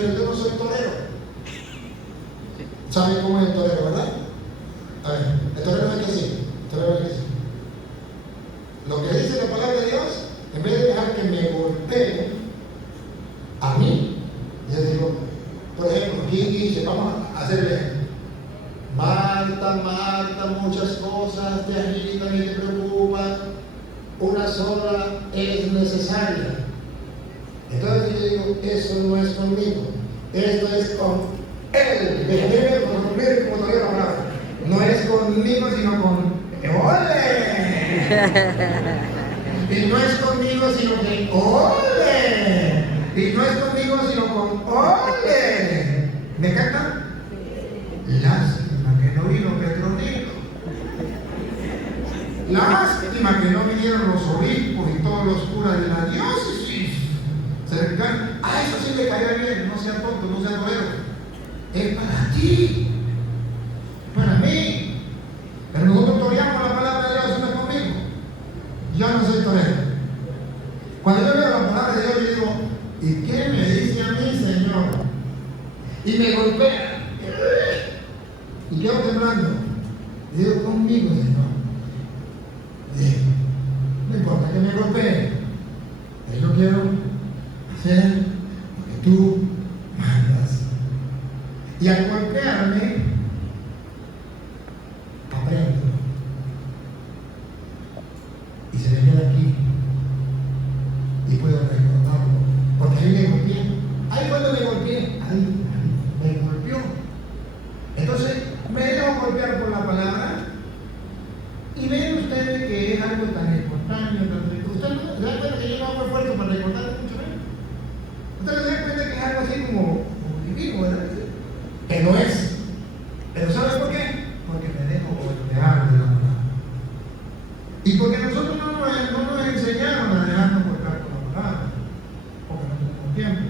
pero yo no soy torero. ¿Saben cómo es el torero, verdad? A ver, el torero es que sí. El torero es que sí. Lo que dice la palabra de Dios, en vez de dejar que me golpee a mí, yo digo, por ejemplo, aquí dice, vamos a hacer el ejemplo. Marta, Marta, muchas cosas te agitan y te preocupan, una sola es necesaria. Entonces yo digo, eso no es conmigo, esto es con él. Mira como todavía la palabra. No es conmigo, sino con ¡ole! Y no es conmigo, sino que ¡ole! Y no es conmigo, sino con ¡ole! ¿Me captan? Lástima que no vino Petronilo. Lástima que no vinieron los obispos y todos los curas de la diócesis cercanos. Ah, eso sí le caía bien, no sea tonto, no sea torero. Es para ti, para mí. Pero nosotros toreamos la palabra de Dios, no es conmigo. Yo no soy torero. Cuando yo leo la palabra de Dios, yo digo, ¿y qué me dice a mí, Señor? Y me golpea. Y quedo temblando. Y digo, conmigo, Señor. Digo, no importa que me golpee. Yo quiero hacer lo que tú mandas. Y al golpearme, aprendo. Y se me queda aquí. Y puedo recordarlo. Porque ahí me golpeé. Ahí cuando me golpeé. Ahí me golpeó. Entonces, me dejo golpear por la palabra. Y ven ustedes que es algo tan espontáneo, tan rico. Ustedes no se dan cuenta que yo no hago esfuerzo para recordar mucho menos. Ustedes se dan cuenta que es algo así como divino, ¿verdad? Que no es. Pero ¿sabes por qué? Porque me dejo golpear de la palabra. Y porque nosotros no nos enseñaron a dejarnos golpear por la palabra. Porque no tenemos tiempo.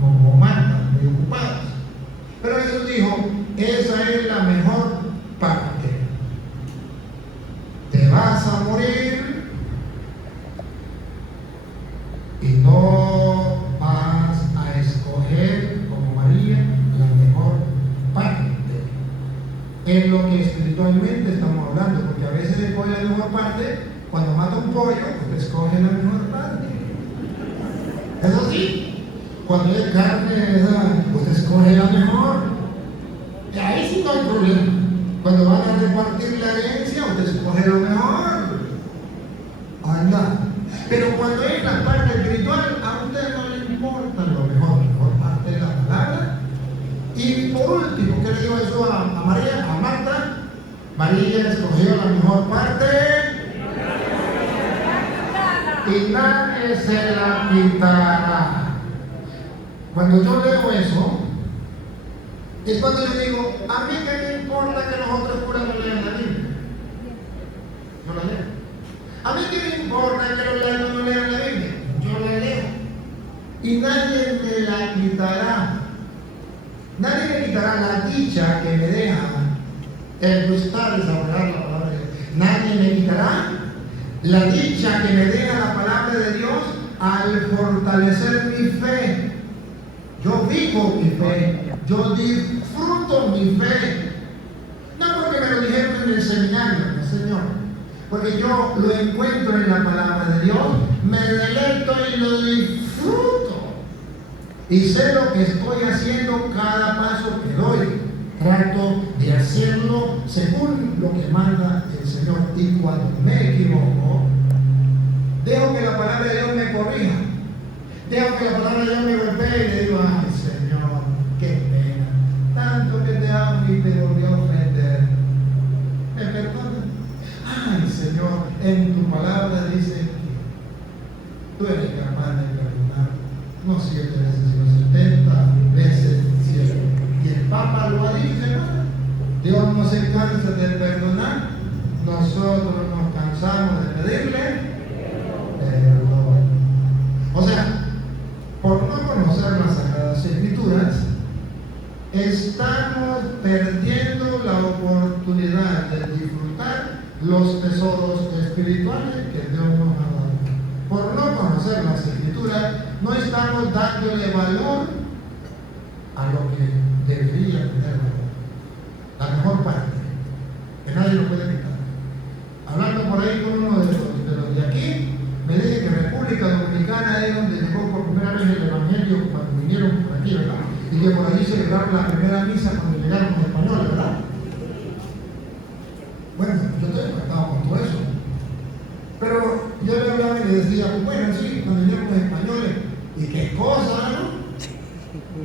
Como Marta, muy ocupadas. Pero Jesús dijo, esa es la mejor parte. Te vas a morir y no vas a escoger como María la mejor parte. Es lo que espiritualmente estamos hablando, porque a veces se escoge la mejor parte. Cuando mata un pollo, usted escoge la mejor parte. ¿Es así? Cuando es carne, usted escoge la mejor. Y ahí sí no hay problema. Cuando van a repartir la herencia, usted escoge lo mejor. Anda. Pero cuando es la parte espiritual, a usted no le importa lo mejor parte de la palabra. Y por último, ¿qué le digo eso a María, a Marta? María escogió la mejor parte y nadie se la quitará. Cuando yo leo eso, es cuando yo digo, a mí que me importa que los otros curas no lean la Biblia. Yo la leo. A mí que me importa que los laicos no lean la Biblia. Yo la leo. Y nadie me la quitará. Nadie me quitará la dicha que me deja el gustar y saborear la palabra de Dios. Nadie me quitará la dicha que me deja la palabra de Dios al fortalecer mi fe. Yo vivo mi fe, yo disfruto mi fe. No porque me lo dijeron en el seminario, no, Señor. Porque yo lo encuentro en la palabra de Dios, me deleito y lo disfruto. Y sé lo que estoy haciendo cada paso que doy. Trato de hacerlo según lo que manda el Señor. Y cuando me equivoco, dejo que la palabra de Dios me corrija. Dejo que la palabra de Dios me golpee y le digo, ay Señor, qué pena. Tanto que te amo y te volvió a ofender. ¿Me perdonas? Ay Señor, en tu palabra dice que tú eres capaz de perdonar. No 7 veces, sino 70 veces 7. Y el Papa lo ha dicho, hermano. Dios no se cansa de perdonar. Nosotros nos cansamos de pedirle perdón. O sea, por no conocer las Sagradas Escrituras, estamos perdiendo la oportunidad de disfrutar los tesoros espirituales que Dios nos ha dado. Por no conocer las Escrituras, no estamos dándole valor que nadie lo puede quitar. Hablando por ahí con uno de los de aquí, me dice que República Dominicana es donde llegó por primera vez el Evangelio cuando vinieron por aquí, ¿verdad? Y que por allí celebraron la primera misa cuando llegaron los españoles, ¿verdad? Bueno, yo estoy conectado con todo eso. Pero yo le hablaba y le decía, pues bueno, sí, cuando vinieron los españoles, y qué cosa, ¿no?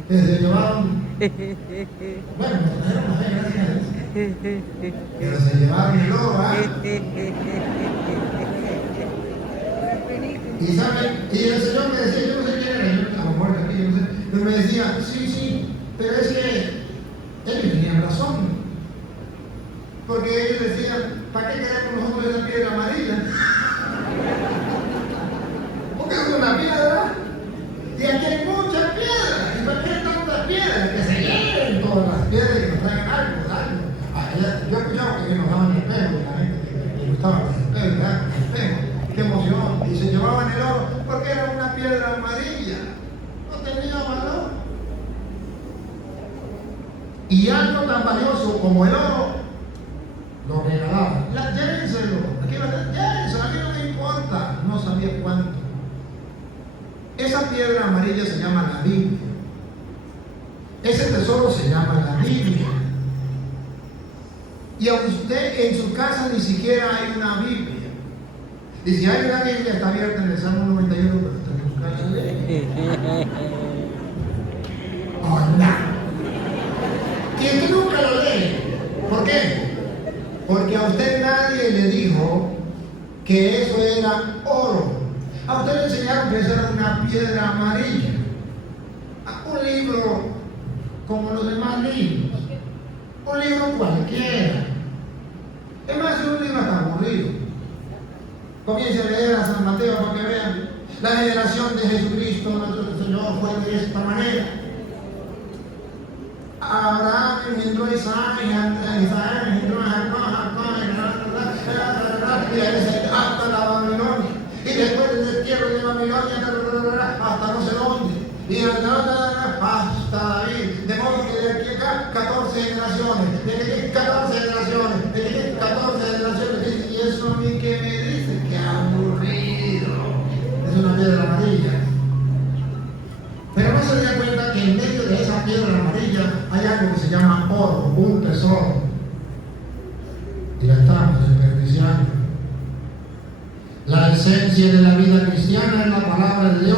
Que se llevaron, bueno, me trajeron la fe, gracias a Dios. Pero se llevaron el oro, ¿ah? Y saben, y el Señor me decía, yo no sé quién era, yo a lo mejor aquí, yo no sé, pero me decía, sí, pero es que ellos tenían razón. Porque ellos decían, ¿para qué queremos nosotros esa piedra amarilla? Porque es una piedra. Y aquí hay muchas piedras. ¿Y para qué tantas piedras? Que se lleven todas las piedras y que nos traigan algo. Yo he escuchado que nos daban espejos, la gente que le gustaban los espejos, ¿verdad? Espejos. Qué emoción. Y se llevaban el oro porque era una piedra amarilla. No tenía valor. Y algo tan valioso como el oro lo regalaban. Llévenselo. Llévenselo. A mí no me importa. No sabía cuánto. Esa piedra amarilla se llama la Biblia. Ese tesoro se llama la Biblia. Y a usted en su casa ni siquiera hay una Biblia. Y si hay una Biblia, está abierta en el Salmo 91, pero está en su casa. Hola. Y usted nunca lo lee. ¿Por qué? Porque a usted nadie le dijo que eso era oro. A usted le enseñaron que eso era una piedra amarilla. Un libro como los demás libros. Un libro cualquiera. Es más, si un libro está aburrido. Comience a leer a San Mateo para que vean. La generación de Jesucristo, nuestro Señor, fue de esta manera. Abraham engendró a Isaac, Isaac engendró a Jacob, y hasta la Babilonia. Y después del destierro de Babilonia hasta no sé dónde. Y hasta David. De modo que de aquí acá 14 generaciones. De aquí 14 generaciones. De aquí 14 generaciones. Y eso a mí que me dice que aburrido. Es una piedra amarilla. Pero no se da cuenta que en medio de esa piedra amarilla hay algo que se llama oro, un tesoro. Y la estamos desperdiciando. La esencia de la vida cristiana es la palabra de Dios.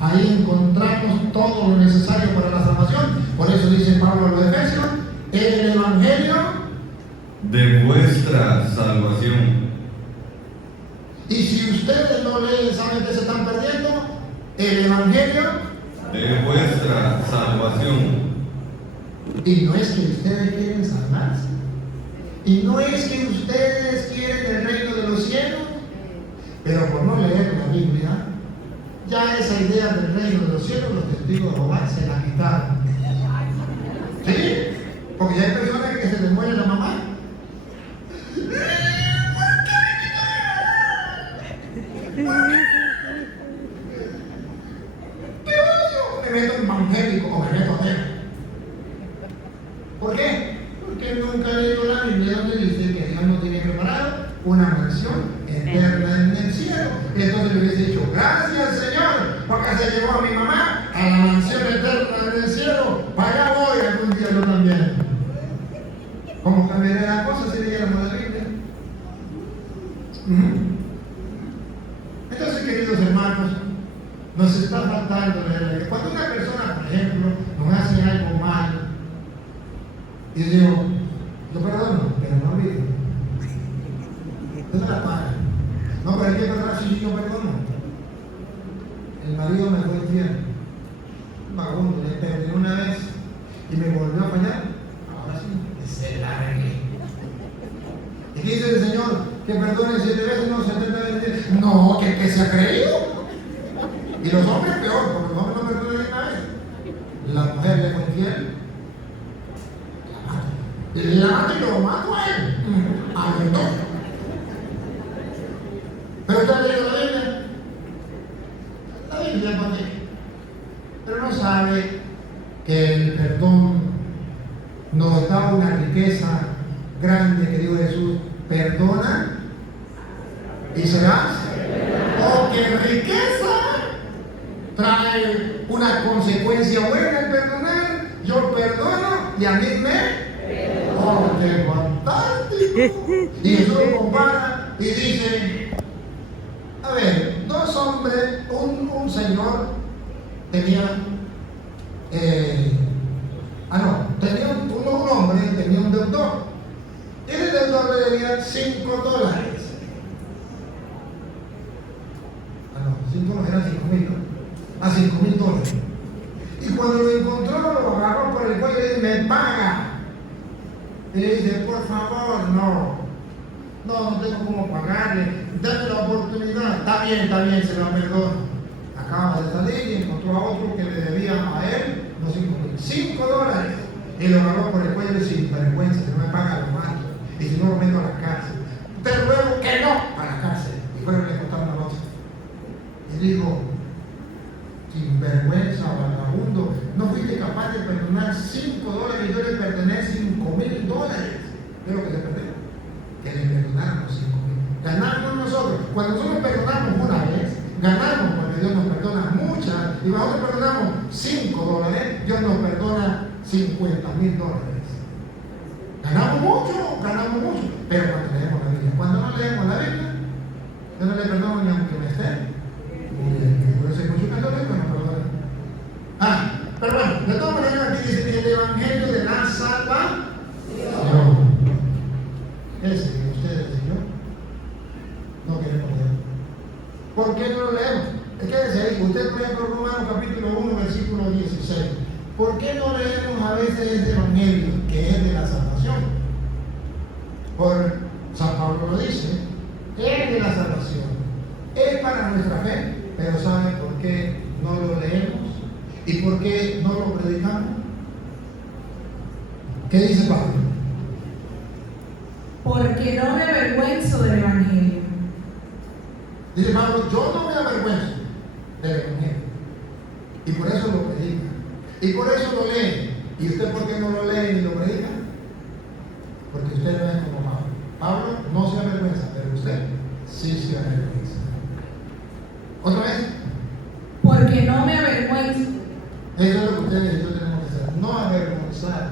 Ahí encontramos todo lo necesario para la salvación. Por eso dice Pablo a los Efesios, el Evangelio de vuestra salvación. Y si ustedes no leen, ¿saben qué se están perdiendo? El Evangelio de vuestra salvación. Y no es que ustedes quieren salvarse. Y no es que ustedes quieren el reino de los cielos. Pero por no leer la Biblia, ya esa idea del reino de los cielos, los testigos de Jehová se la quitaron. ¿Sí? Porque ya hay personas que se les muere la mamá. Me meto en evangélico o me meto ateo. ¿Por qué? Porque nunca he leído la Biblia donde dice que Dios nos tiene preparado una mansión eterna en el cielo. Y entonces le hubiese dicho, gracias Señor, porque se llevó a mi mamá a la mansión eterna en el cielo. Para allá voy algún día yo también. ¿Cómo cambiaría la cosa si leyéramos la Biblia? Entonces, queridos hermanos, nos está faltando leer. Cuando una persona, por ejemplo, nos hace algo mal, y digo, yo perdono, pero no olvido. Usted la paga. No, pero hay que perdonar si yo perdono. El marido me fue infiel. Vagabundo, le perdoné una vez y me volvió a fallar. Ahora sí, se la regué. ¿Y qué dice el Señor? Que perdone 7 veces, no 70 veces. No, que se ha creído. Y los hombres peor, porque los hombres no perdonan una vez. La mujer le fue infiel. La mato y lo mato a él. Aventó. Pero usted ha leído la Biblia. La Biblia, ¿por qué? Pero no sabe que el perdón nos da una riqueza grande que dijo Jesús: perdona y serás. O que riqueza trae una consecuencia buena el perdonar. Yo perdono y a mí me. ¡Oh, qué fantástico! Y Jesús lo compara y dice: a ver, dos hombres, un señor tenía, tenía un hombre tenía un deudor. Y el deudor le debía $5. 5 no eran 5,000, ¿no? A $5,000. Y cuando lo encontró, lo agarró por el cuello y le dice: me paga. Y le dice: por favor, no tengo cómo pagarle, dame la oportunidad. Está bien, se lo perdono. Acaba de salir y encontró a otro que le debía a él los $5,000. $5. Y lo agarró por el cuello y le dice: sin vergüenza, si no me paga lo mato. Y si no lo meto a la cárcel. Te ruego que no, a la cárcel. Y fueron a contar una noche. Y dijo: sin vergüenza, vagabundo, no fuiste capaz de perdonar $5 y yo le perdoné $5,000. ¿Qué es lo que le perdoné? Que le perdonaron los 5,000. Ganamos nosotros. Cuando nosotros perdonamos una vez, ganamos porque Dios nos perdona muchas. Y cuando nosotros perdonamos $5, Dios nos perdona $50,000. Ganamos mucho. Pero cuando leemos la Biblia, cuando no leemos la Biblia, yo no le perdono ni aunque me esté. Por eso hay muchos católicos que no perdonan. Pero bueno, de todas maneras aquí dice que el Evangelio de la salvación. Ese que ustedes y yo no queremos leer. ¿Por qué no lo leemos? Es que dice ahí, usted por ejemplo Romanos capítulo 1, versículo 16. ¿Por qué no leemos a veces este Evangelio que es de la salvación? Por San Pablo lo dice, es de la salvación, es para nuestra fe, pero ¿saben por qué no lo leemos? ¿Y por qué no lo predicamos? ¿Qué dice Pablo? Porque no me avergüenzo del Evangelio. Dice Pablo: yo no me avergüenzo del Evangelio. Y por eso lo predica. Y por eso lo lee. ¿Y usted por qué no lo lee ni lo predica? Porque usted no es como Pablo. Pablo no se avergüenza, pero usted sí se avergüenza. ¿Otra vez? Porque no me avergüenzo. Eso es lo que ustedes y yo tenemos que hacer. No avergonzar.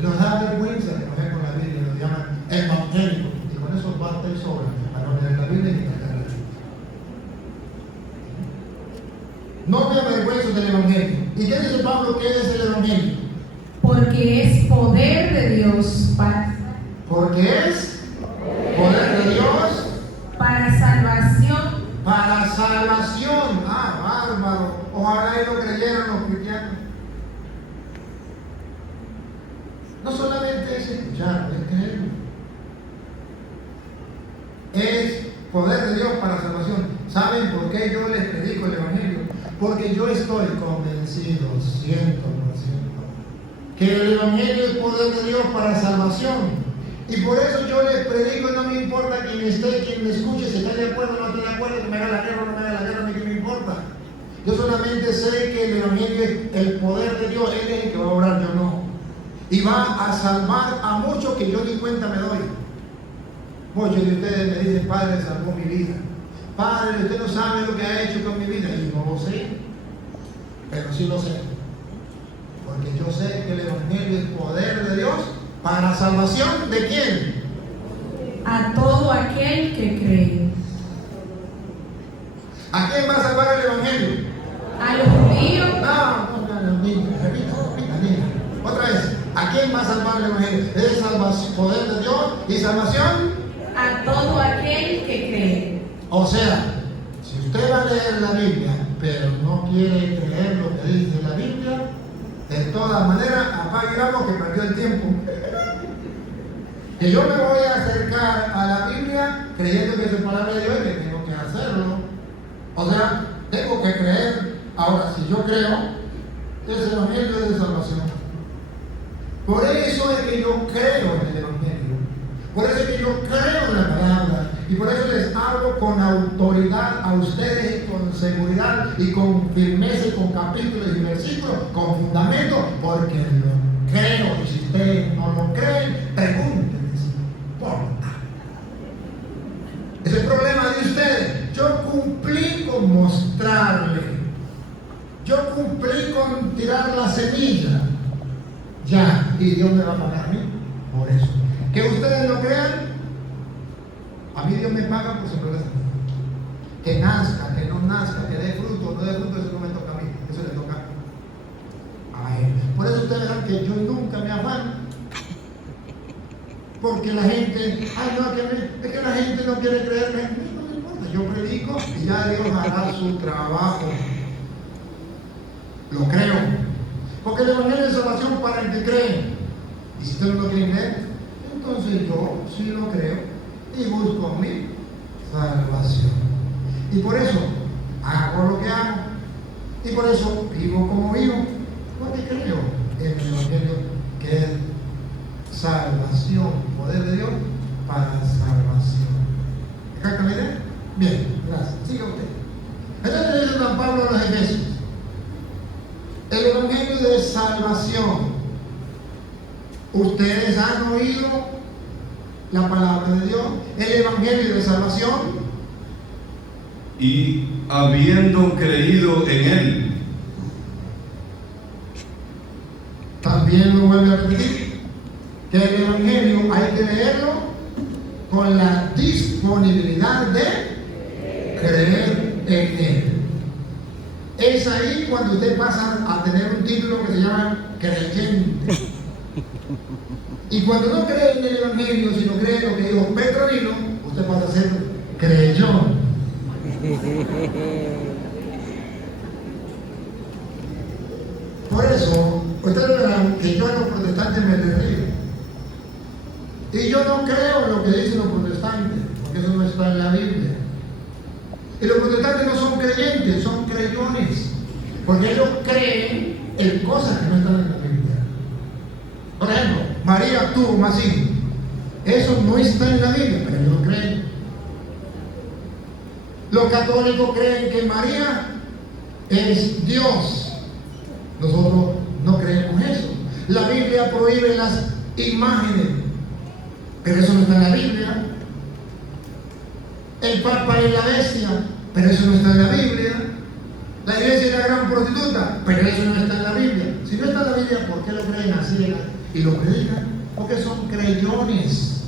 Nos da vergüenza que nos ven con la Biblia, nos llaman evangélicos. Y con eso basta y sobra a no leer la Biblia ni cantar la Biblia. No me avergüenzo del Evangelio. ¿Y qué dice Pablo? ¿Qué es el Evangelio? Porque es poder de Dios para salvación. Para salvación. Bárbaro. Ojalá y lo creyeran los cristianos. No solamente es escucharlo, es creerlo. Es poder de Dios para salvación. ¿Saben por qué yo les predico el Evangelio? Porque yo estoy convencido 100% que el Evangelio es poder de Dios para salvación. Y por eso yo les predico, no me importa quién esté, quién me escuche, si está de acuerdo o no está de acuerdo, que me haga la guerra o no me haga la guerra, a mí qué me importa. Yo solamente sé que el Evangelio es el poder de Dios, Él es el que va a obrar, yo no. Y va a salvar a muchos que yo ni cuenta me doy. Muchos de ustedes me dicen: Padre, salvó mi vida. Padre, usted no sabe lo que ha hecho con mi vida. Y no lo sé, pero sí lo sé. Porque yo sé que el Evangelio es poder de Dios para salvación de quién. A todo aquel que cree. ¿A quién va a salvar el Evangelio? A los judíos. No, repita, niña. Otra vez. ¿A quién va a salvar el Evangelio? Es poder de Dios y salvación a todo aquel que cree. O sea, si usted va a leer la Biblia, pero no quiere creer lo que dice la Biblia, de todas maneras, apague y vamos, que perdió el tiempo. Que yo me voy a acercar a la Biblia creyendo que es palabra de Dios y que tengo que hacerlo. O sea, tengo que creer. Ahora, si yo creo, ese Evangelio es de salvación. Por eso es que yo creo en el Evangelio. Por eso es que yo creo en la palabra. Y por eso les hablo con autoridad a ustedes, con seguridad y con firmeza y con capítulos y versículos, con fundamento, porque lo creo. Y si usted no lo cree, pregúnteme si me importa. Es el problema de ustedes. Yo cumplí con mostrarle. Yo cumplí con tirar la semilla. Ya, y Dios me va a pagar a mí por eso. Que ustedes lo crean, a mí Dios me paga por sembrar la semilla. Que nazca, que no nazca, que dé fruto, no dé fruto, eso no me toca a mí, eso le toca a Él. Por eso ustedes verán que yo nunca me afano. Porque la gente, ay no, es que la gente no quiere creerme. No me importa, yo predico y ya Dios hará su trabajo. Lo creo. Porque el Evangelio es salvación para el que cree. Y si ustedes no lo quieren creer, entonces yo sí lo creo y busco mi salvación. Y por eso hago lo que hago. Y por eso vivo como vivo. Porque creo en el Evangelio que es salvación, poder de Dios para salvación. ¿Capta la idea? Bien, gracias. Siga usted. Entonces dice San Pablo a los Efesios: el Evangelio de salvación. Ustedes han oído la palabra de Dios, el Evangelio de salvación. Y habiendo creído en Él, También lo vuelve a repetir, que el Evangelio hay que leerlo con la disponibilidad de creer en Él. Es ahí cuando usted pasa a tener un título que se llama creyente. Y cuando no cree en el Evangelio, sino cree en lo que dijo Petronilo, usted pasa a ser creyón. Por eso, ustedes verán que yo a los protestantes me río. Y yo no creo en lo que dicen los protestantes, porque eso no está en la Biblia. Y los protestantes no son creyentes, son creyones, porque ellos creen en cosas que no están en la Biblia. Por ejemplo, María tuvo más hijos. Eso no está en la Biblia, pero ellos lo creen. Los católicos creen que María es Dios. Nosotros no creemos eso. La Biblia prohíbe las imágenes, pero eso no está en la Biblia. El Papa es la bestia, pero eso no está en la Biblia. La iglesia es la gran prostituta, pero eso no está en la Biblia. Si no está en la Biblia, ¿por qué lo creen así y lo predican? Porque son creyones.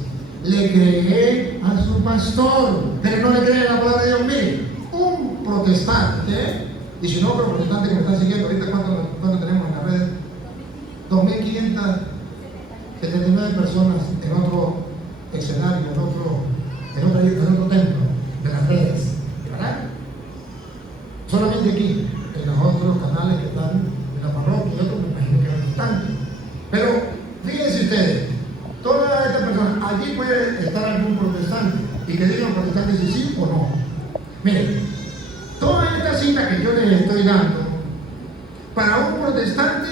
Le cree a su pastor, pero no le cree a la palabra de Dios. Mire, un protestante, y si no, otro protestante que me está siguiendo ahorita, ¿cuánto tenemos en las redes? 2.579 personas en otro escenario, en otro templo de las redes, ¿verdad? Solamente aquí, en los otros canales que están en la parroquia y otros, me imagino que están. Pero fíjense ustedes, todas estas personas, allí puede estar algún protestante y que digan protestante si sí o no. Miren, toda esta cita que yo les estoy dando, para un protestante,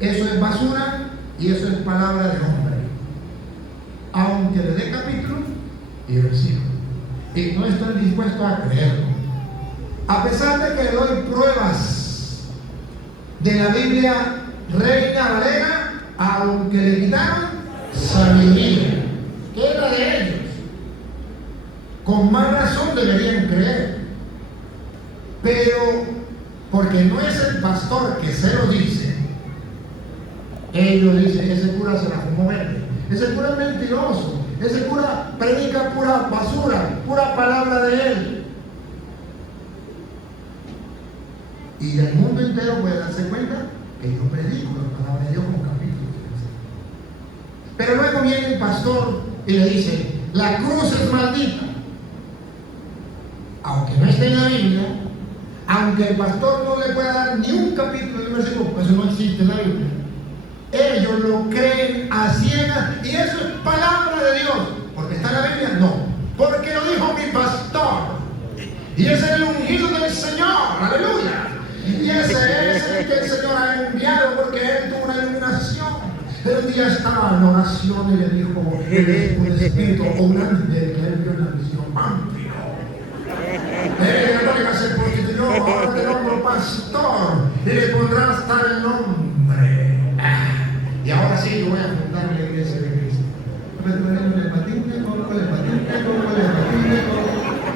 eso es basura y eso es palabra de hombre. Aunque le dé capítulo y versículo. Y no estoy dispuesto a creerlo. A pesar de que le doy pruebas de la Biblia Reina Valera, aunque le quitaron sabiduría, que era de ellos, con más razón deberían creer. Pero porque no es el pastor que se lo dice, ellos dicen, ese cura se la fumó verde, ese cura es mentiroso, ese cura predica pura basura, pura palabra de él. Y el mundo entero puede darse cuenta que yo predico la palabra de Dios con capítulos. Pero luego viene el pastor y le dice, la cruz es maldita. Aunque no esté en la Biblia, aunque el pastor no le pueda dar ni un capítulo de un versículo, pues eso no existe en la Biblia. Ellos lo creen a ciegas y eso es palabra de Dios. ¿Porque está en la Biblia? No. Porque lo dijo mi pastor. Y ese es el ungido del Señor. Aleluya. Y ese es el que el Señor ha enviado porque él tuvo una iluminación. El día estaba en oración y le dijo un espíritu o un ángel que él vio una visión amplia. Católica se prostituyó, ahora te nombro pastor y le pondrás tal nombre. Y ahora sí, yo voy a fundar la iglesia de Cristo.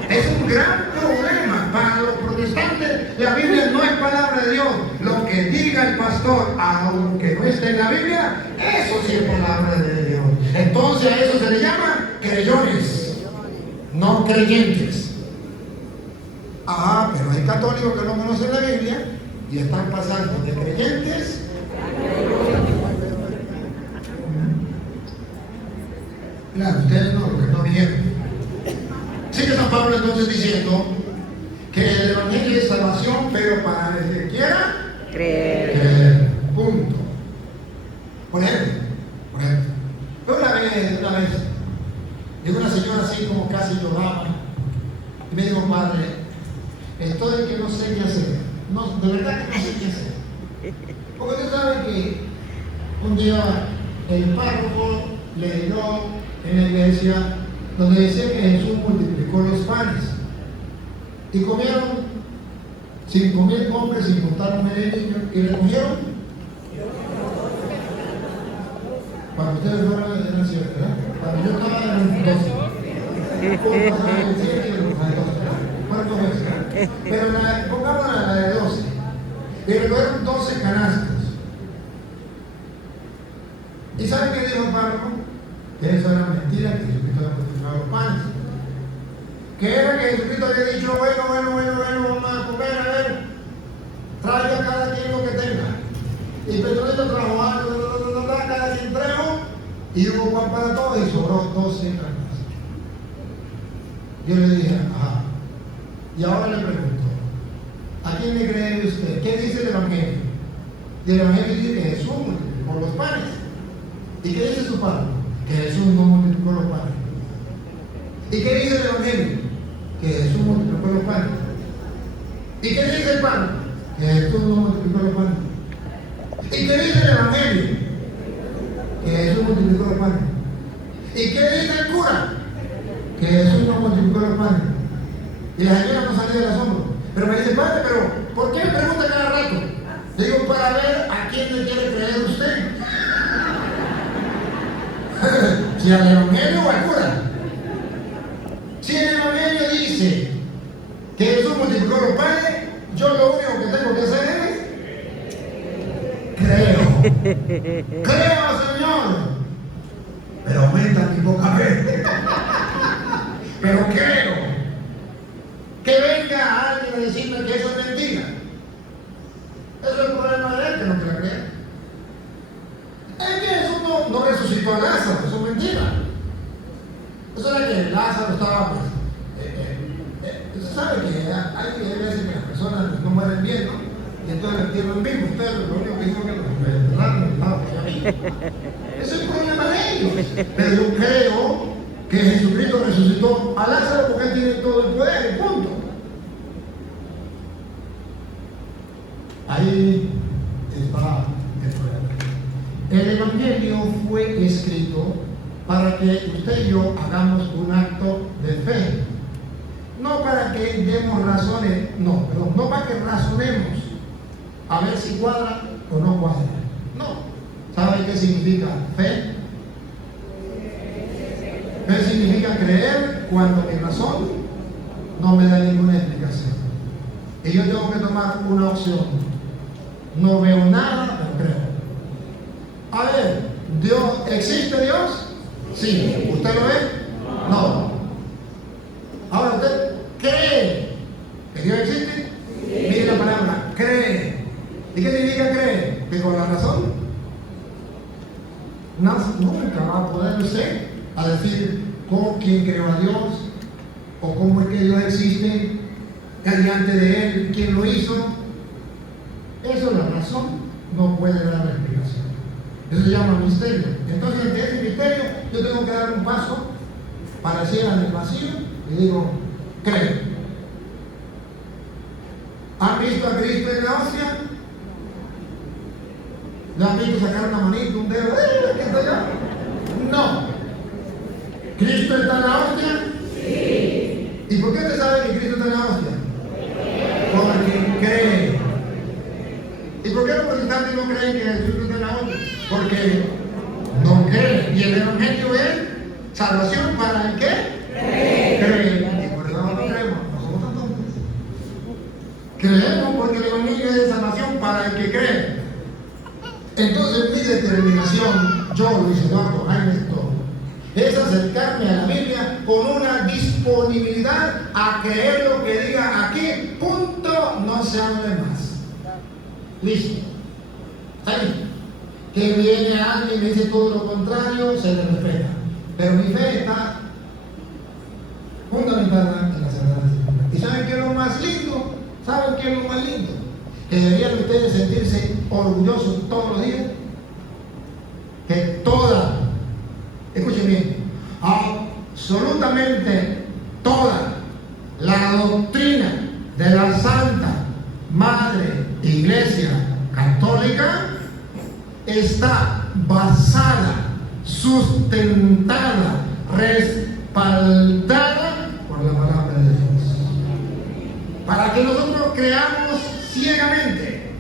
Es un gran problema para los protestantes. La Biblia no es palabra de Dios. Lo que diga el pastor, aunque no esté en la Biblia, eso sí es palabra de Dios. Entonces a eso se le llama creyones, no creyentes. Pero hay católicos que no conocen la Biblia y están pasando de creyentes claro, ustedes no, porque no vieron. Sigue San Pablo entonces diciendo que el evangelio es salvación, pero para el que quiera creer. Punto. Por ejemplo, una vez, llegó una señora así como casi lloraba y me dijo, padre, estoy que no sé qué hacer. No, de verdad que no sé qué hacer. Porque usted sabe que un día el párroco leyó en la iglesia donde decía que Jesús multiplicó los panes y comieron 5,000 hombres sin contar mujeres y niños y recogieron. Cuando ustedes fueron eran 7, ¿verdad? Cuando yo estaba en el 12. Pero pongamos la de 12 y recogieron 12 canastos. ¿Y saben qué dijo Pablo? Que eso era mentira, que Jesucristo había multiplicado los panes. Que era que Jesucristo había dicho, bueno, vamos a comer, a ver, traiga cada quien lo que tenga. Y Pedrito trajo algo, cada quien trajo, y hubo pan para todos y sobró 12 canastos. Yo le dije, y ahora le pregunto, ¿a quién le cree usted? ¿Qué dice el Evangelio? Y el Evangelio dice que Jesús multiplicó los panes. ¿Y qué dice su padre? Que Jesús no multiplicó los panes. ¿Y qué dice el Evangelio? Que Jesús multiplicó los panes. ¿Y qué dice el pan? Que Jesús no multiplicó los panes. ¿Y qué dice el Evangelio? Que Jesús multiplicó los panes. ¿Y qué dice el cura? Que Jesús no multiplicó los panes. Y la señora no salía del asombro. Pero me dice, padre, pero ¿por qué me pregunta cada rato? Le digo, para ver a quién le quiere creer usted. Si al Evangelio o al cura. Si el Evangelio dice que Jesús multiplicó los panes, yo lo único que tengo que hacer es creo. Creo, Señor. Pero aumenta mi poca fe. Pero creo. Que venga alguien a decirme que eso es mentira. Eso es el problema de él, que no quiere creer. Es que Jesús no resucitó a Lázaro, eso es mentira. Eso era que Lázaro estaba, usted sabe que hay veces que las personas no mueren bien, ¿no? Y entonces el entierran vivo. Usted lo único que hizo que los enterraron, ese es el problema de ellos. Pero yo creo que Jesucristo resucitó a Lázaro porque él tiene todo el poder, y punto. Ahí está el problema. El Evangelio fue escrito para que usted y yo hagamos un acto de fe. No para que demos razones, no para que razonemos a ver si cuadra o no cuadra. No. ¿Sabe qué significa fe? Fe significa creer cuando mi razón no me da ninguna explicación. Y yo tengo que tomar una opción. No veo nada, pero creo. A ver, ¿existe Dios? Sí. ¿Usted lo ve? No. Ahora usted cree que Dios existe. Mire la palabra, cree. ¿Y qué significa creer? Que con la razón nunca va a poder usted a decir quién creó a Dios o cómo es que Dios existe, delante de Él, quién lo hizo. Eso la razón no puede dar la explicación. Eso se llama misterio. Entonces, ante ese misterio, yo tengo que dar un paso para decir al vacío y digo, creo. ¿Han visto a Cristo en la hostia? ¿Le han visto sacar una manita, un dedo? ¿Qué está allá? No. ¿Cristo está en la hostia? Sí. ¿Y por qué usted sabe que Cristo está en la hostia? Porque cree. ¿Y por qué los protestantes no creen que Jesús está en la hostia? Porque Y el Evangelio es salvación para el que cree. Y por eso no creemos, no somos tan tontos. Creemos porque el Evangelio es de salvación para el que cree. Entonces mi determinación, yo, Luis Eduardo Jaime Toro, es acercarme a la Biblia con una disponibilidad a creer lo que diga aquí, punto, no se hable más. Listo. ¿Está bien? Que viene alguien y me dice todo lo contrario, se le respeta. Pero mi fe está fundamentada en la Sagrada Escritura. ¿Y saben qué es lo más lindo? ¿Saben qué es lo más lindo? Que deberían ustedes sentirse orgullosos todos los días. Que toda, escuchen bien, absolutamente toda la doctrina de la Santa Madre Iglesia Católica está basada, sustentada, respaldada por la palabra de Dios. Para que nosotros creamos ciegamente.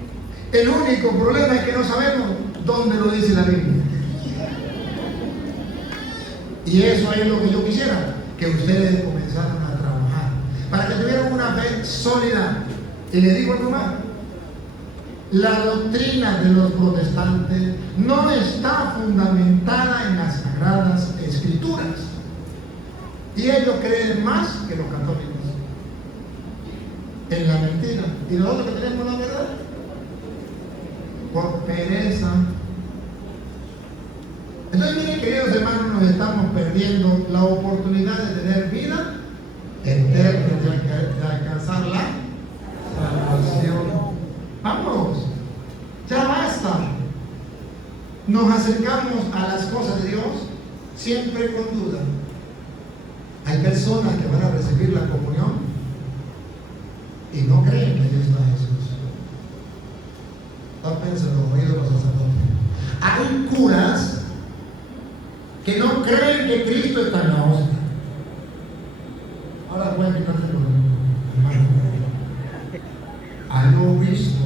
El único problema es que no sabemos dónde lo dice la Biblia. Y eso es lo que yo quisiera, que ustedes comenzaran a trabajar, para que tuvieran una fe sólida. Y le digo algo más. La doctrina de los protestantes no está fundamentada en las Sagradas Escrituras. Y ellos creen más que los católicos en la mentira. Y nosotros que tenemos la verdad, por pereza. Entonces, miren, queridos hermanos, nos estamos perdiendo la oportunidad de tener vida eterna, de alcanzar la salvación. Vamos, ya basta. Nos acercamos a las cosas de Dios siempre con duda. Hay personas que van a recibir la comunión y no creen que Dios está Jesús. Tápense los oídos los sacerdotes. Hay curas que no creen que Cristo está en la hostia. Ahora voy a quitarse los hermanos. Hay obispos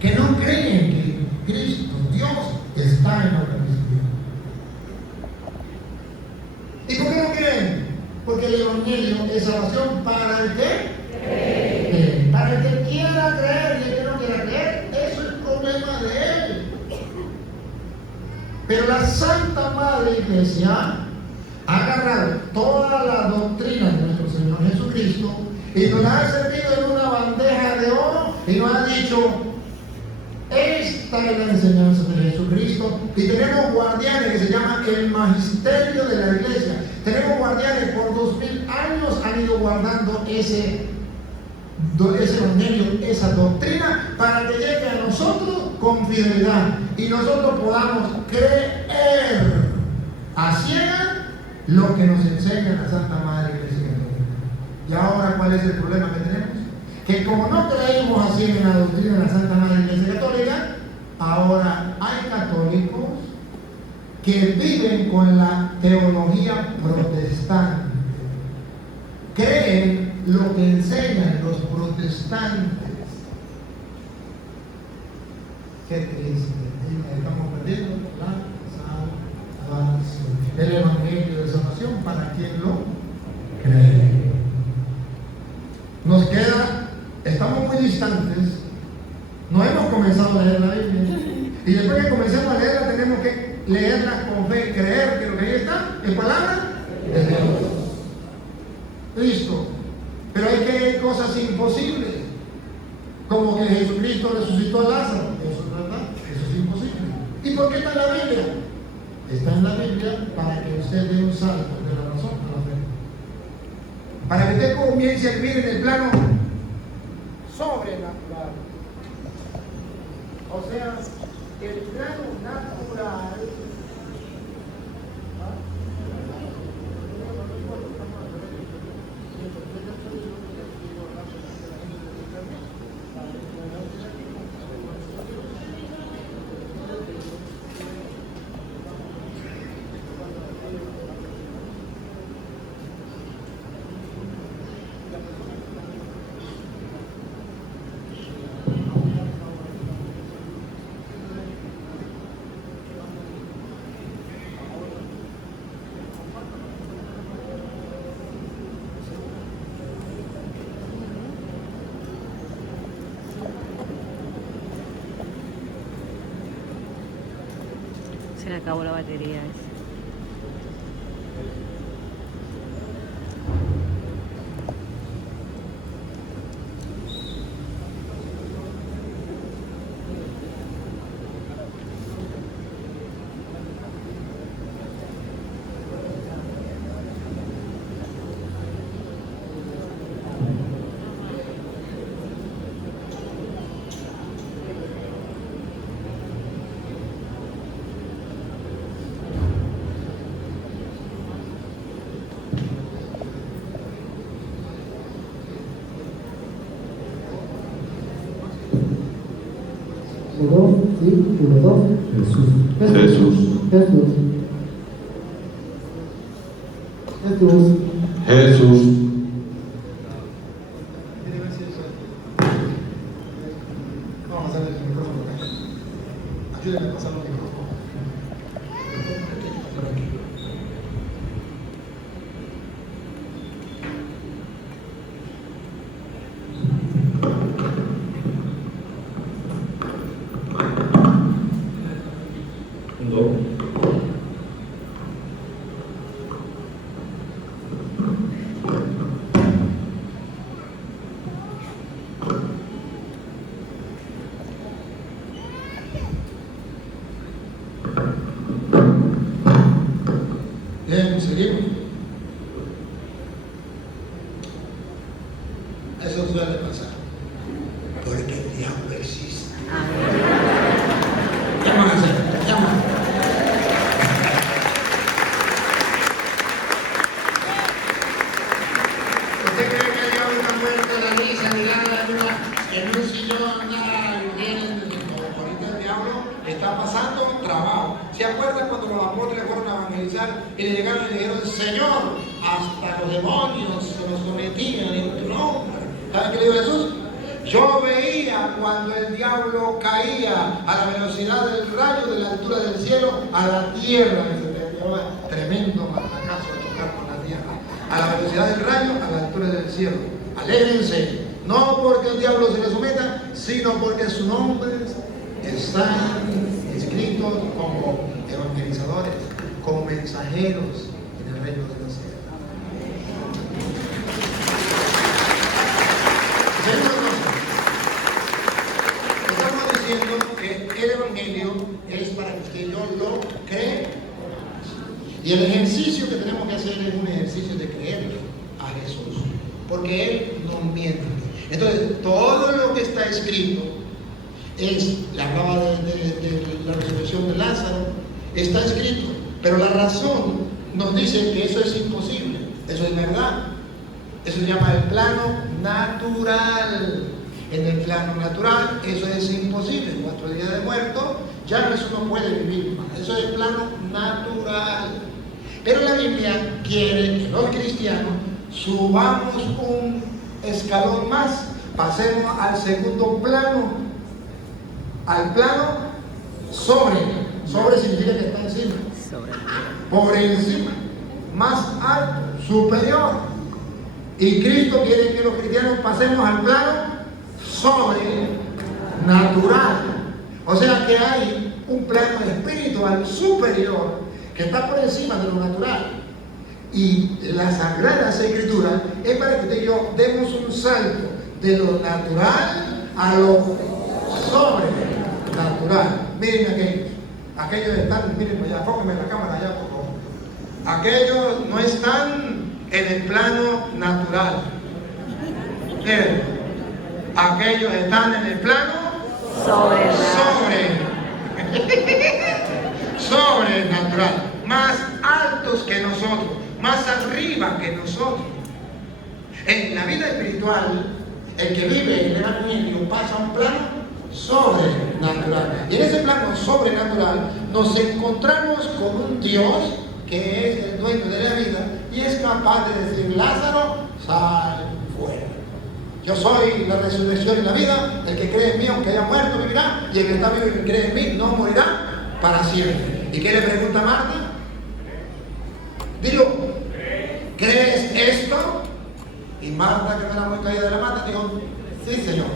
que no creen que Cristo, Dios, está en la Eucaristía. ¿Y por qué no creen? Porque el Evangelio es salvación para el que para el que quiera creer, y el que no quiera creer, eso es problema de él. Pero la Santa Madre Iglesia ha agarrado toda la doctrina de nuestro Señor Jesucristo y nos la ha servido en una bandeja de oro y nos ha dicho: esta es la enseñanza de Jesucristo. Y tenemos guardianes que se llaman el magisterio de la iglesia. Tenemos guardianes por 2000 años, han ido guardando ese evangelio, esa doctrina, para que llegue a nosotros con fidelidad y nosotros podamos creer a ciegas lo que nos enseña la Santa Madre Iglesia Católica. Y ahora, ¿cuál es el problema que tenemos? Que como no creímos así en la doctrina de la Santa Madre Iglesia Católica, ahora hay católicos que viven con la teología protestante. Creen lo que enseñan los protestantes. Qué triste. Estamos perdiendo la salvación. El Evangelio de salvación para quien lo cree. Nos queda, estamos muy distantes, no hemos comenzado a leer la Biblia. Y después que comencemos a leerla, tenemos que leerla con fe, creer que lo que ahí está es palabra de Dios. Listo. Pero hay cosas imposibles, como que Jesucristo resucitó a Lázaro. Eso es verdad, eso es imposible. ¿Y por qué está en la Biblia? Está en la Biblia para que usted dé un salto de la razón a la fe. Para que usted comience a vivir en el plano sobrenatural. O sea, el plano natural. Se le acabó la batería esa. Uno, sí, uno, dos. Jesús. Jesús. Jesús. Jesús. Jesús. Vamos a pasar el micrófono acá. Ayúdenme a pasar el micrófono. Por aquí. Bien, seguimos. Eso suele pasar. Porque el diablo existe. Llaman a hacer, llaman. ¿Usted cree que el diablo está muerto de la risa, mirando en un sillón, nada, vienen, ahorita el diablo está pasando trabajo? ¿Se acuerdan cuando los apóstoles fueron a evangelizar y le llegaron y le dijeron, Señor, hasta los demonios se los sometían en tu nombre? ¿Saben qué le dijo Jesús? Yo veía cuando el diablo caía a la velocidad del rayo de la altura del cielo a la tierra. Tremendo fracaso de chocar con la tierra. A la velocidad del rayo a la altura del cielo. Alégrense, no porque el diablo se le someta, sino porque sus nombres están escritos como evangelizadores, como mensajeros en el reino de los cielos. Estamos diciendo que el evangelio es para que usted y yo lo crea. Y el ejercicio que tenemos que hacer es un ejercicio de creerle a Jesús, porque Él no miente. Entonces, todo lo que está escrito es, le hablaba de la resurrección de Lázaro, está escrito, pero la razón nos dice que eso es imposible. Eso es verdad. Eso se llama el plano natural. En el plano natural eso es imposible. 4 días de muerto, ya eso no puede vivir más. Eso es el plano natural. Pero la Biblia quiere que los cristianos subamos un escalón más, pasemos al segundo plano, al plano sobre. Sobre significa que está encima. Por encima, más alto, superior. Y Cristo quiere que los cristianos pasemos al plano sobrenatural. O sea que hay un plano espiritual superior que está por encima de lo natural. Y las Sagradas Escrituras es para que usted y yo demos un salto de lo natural a lo sobrenatural. Miren aquellos están, miren allá, enfóquenme la cámara allá, por favor. Aquellos no están en el plano natural. Miren, aquellos están en el plano sobrenatural, más altos que nosotros, más arriba que nosotros. En la vida espiritual, el que vive en el evangelio pasa a un plano sobrenatural. Y en ese plano sobrenatural nos encontramos con un Dios que es el dueño de la vida y es capaz de decir, Lázaro, sal fuera. Yo soy la resurrección y la vida, el que cree en mí, aunque haya muerto, vivirá, y el que está vivo y que cree en mí, no morirá para siempre. ¿Y qué le pregunta a Marta? Dilo, ¿crees esto? Y Marta, que no era muy caída de la mata, dijo, sí, Señor,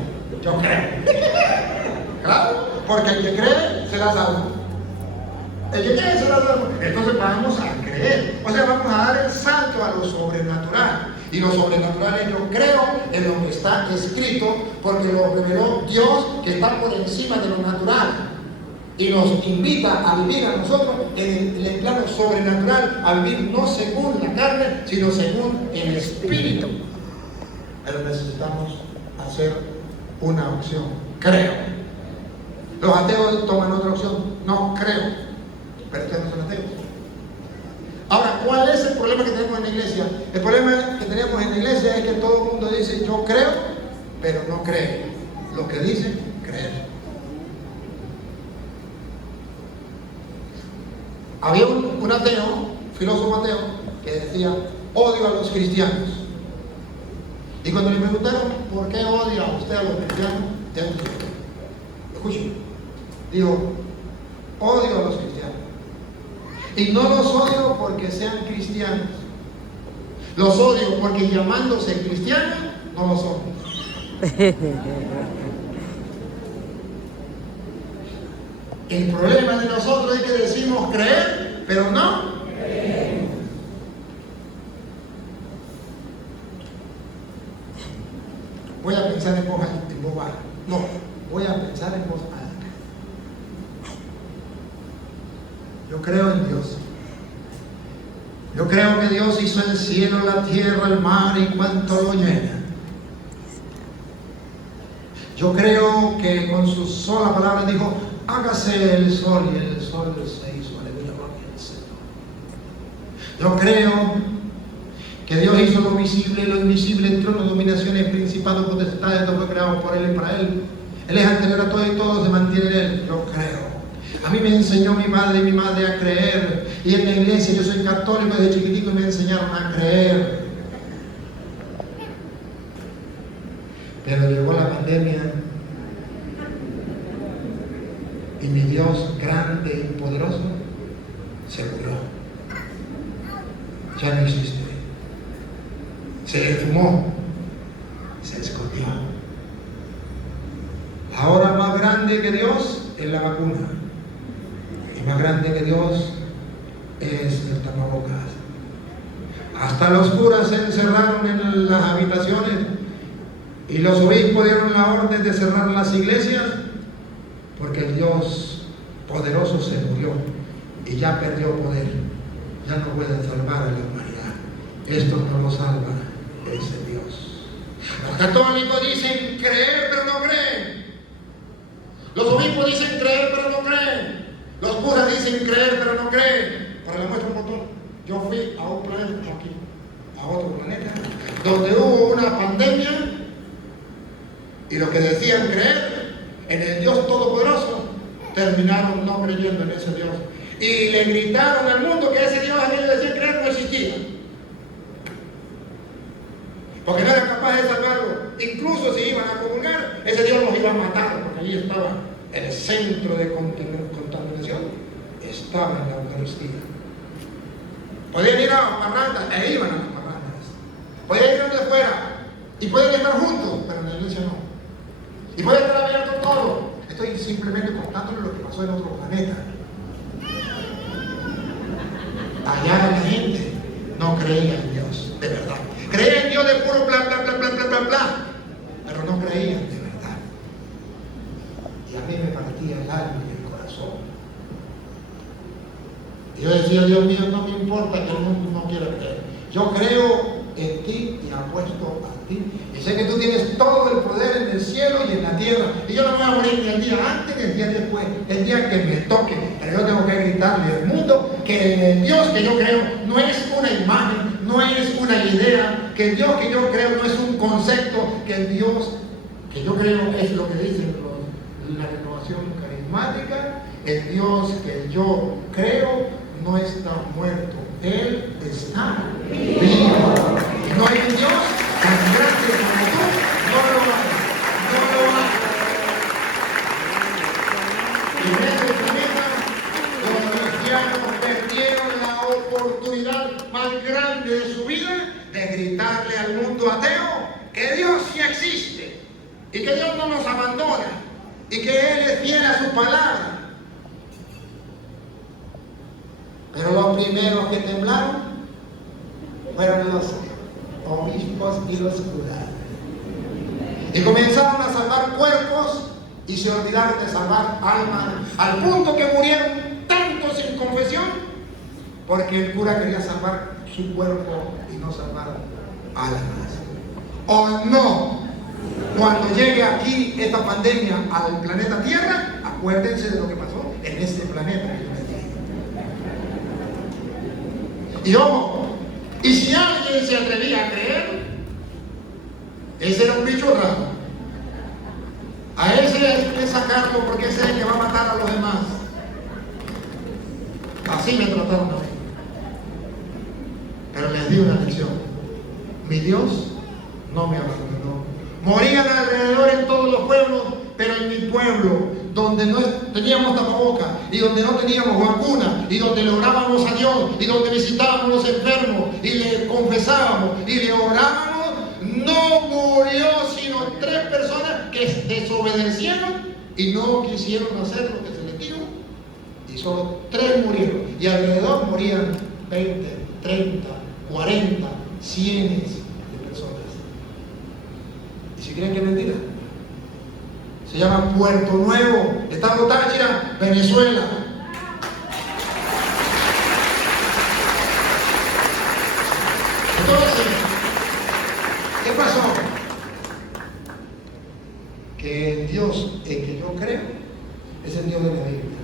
yo creo. Claro, porque el que cree será salvo. El que quiere ser adorado, entonces vamos a creer. O sea, vamos a dar el salto a lo sobrenatural. Y lo sobrenatural es yo creo en lo que está escrito, porque lo reveló Dios, que está por encima de lo natural. Y nos invita a vivir a nosotros en el plano sobrenatural, a vivir no según la carne, sino según el Espíritu. Pero necesitamos hacer una opción. Creo. Los ateos toman otra opción. No, creo. Pero ustedes no son ateos. Ahora, ¿cuál es el problema que tenemos en la iglesia? El problema que tenemos en la iglesia es que todo el mundo dice yo creo, pero no cree. Lo que dice, creer. Había un ateo, filósofo ateo, que decía, odio a los cristianos. Y cuando le preguntaron, ¿por qué odia usted a los cristianos? Él dijo, escuchen, dijo, odio a los cristianos. Y no los odio porque sean cristianos. Los odio porque llamándose cristianos, no lo son. El problema de nosotros es que decimos creer, pero no. Voy a pensar en voz baja. No, voy a pensar en voz alta. Yo creo en Dios. Yo creo que Dios hizo el cielo, la tierra, el mar y cuanto lo llena. Yo creo que con su sola palabra dijo, hágase el sol, y el sol se hizo. Aleluya, gloria al Señor. Yo creo que Dios hizo lo visible y lo invisible, tronos, dominaciones, principados, potestades, todo fue creado por Él y para Él. Él es anterior a todo y todo se mantiene en Él. Yo creo. A mí me enseñó mi madre y mi madre a creer. Y en la iglesia, yo soy católico desde chiquitico y me enseñaron a creer. Pero llegó la pandemia y mi Dios grande y poderoso se murió. Ya no existe. Se esfumó. Se escondió. Ahora más grande que Dios es la vacuna. Y más grande que Dios es el tapabocas. Hasta los curas se encerraron en las habitaciones y los obispos dieron la orden de cerrar las iglesias porque el Dios poderoso se murió y ya perdió poder. Ya no puede salvar a la humanidad. Esto no lo salva ese Dios. Los católicos dicen creer pero no creen. Los obispos dicen creer pero no creen. Los curas dicen creer pero no creen. Para la muestra un botón, yo fui a un planeta como aquí, a otro planeta, donde hubo una pandemia y los que decían creer en el Dios Todopoderoso terminaron no creyendo en ese Dios. Y le gritaron al mundo que ese Dios a ellos decían creer no existía. Porque no eran capaces de salvarlo. Incluso si iban a comulgar, ese Dios los iba a matar, porque allí estaba el centro de contaminación. Estaba en la Eucaristía. Podían ir a parrandas, e iban a las parrandas. Podían ir donde fuera, y pueden estar juntos, pero en la iglesia no. Y puede estar abierto todo. Estoy simplemente contándole lo que pasó en otro planeta. Allá la gente no creía en Dios, de verdad. Creía en Dios de puro bla, bla, bla, bla, bla, bla, bla. Pero no creían de verdad. Y a mí me partía el alma y el corazón. Y yo decía, Dios mío, no me importa que el mundo no quiera creer. Yo creo en ti y apuesto a ti. Y sé que tú tienes todo el poder en el cielo y en la tierra. Y yo no me voy a morir ni el día antes ni el día después, el día que me toque. Pero yo tengo que gritarle al mundo que el Dios que yo creo no es una imagen, no es una idea, que el Dios que yo creo no es un concepto, que el Dios que yo creo es lo que dicen la renovación carismática. El Dios que yo creo no está muerto, Él está vivo. Y no hay un Dios tan grande como tú, no lo hay, no lo hay. Y en este planeta, los cristianos perdieron la oportunidad más grande de su vida de gritarle al mundo ateo que Dios sí existe y que Dios no nos abandona y que Él es fiel a su palabra. Los primeros que temblaron fueron los obispos y los curas. Y comenzaron a salvar cuerpos y se olvidaron de salvar almas, al punto que murieron tantos sin confesión, porque el cura quería salvar su cuerpo y no salvar almas. ¿O no? Cuando llegue aquí esta pandemia al planeta Tierra, acuérdense de lo que pasó en este planeta que yo les dije. Y ojo, y si alguien se atrevía a creer, ese era un bicho raro. A ese hay que sacarlo porque ese es el que va a matar a los demás. Así me trataron a mí. Pero les di una lección. Mi Dios no me abandonó. Morían alrededor en todos los pueblos, pero en mi pueblo, donde no teníamos tapabocas, y donde no teníamos vacuna, y donde le orábamos a Dios, y donde visitábamos a los enfermos, y le confesábamos, y le orábamos, no murió sino 3 personas que desobedecieron y no quisieron hacer lo que se les dijo, y solo 3 murieron, y alrededor morían 20, 30, 40, cientos de personas. ¿Y si creen que es mentira? Se llama Puerto Nuevo, Estado Táchira, Venezuela. Entonces, ¿qué pasó? Que el Dios en que yo creo es el Dios de la Biblia.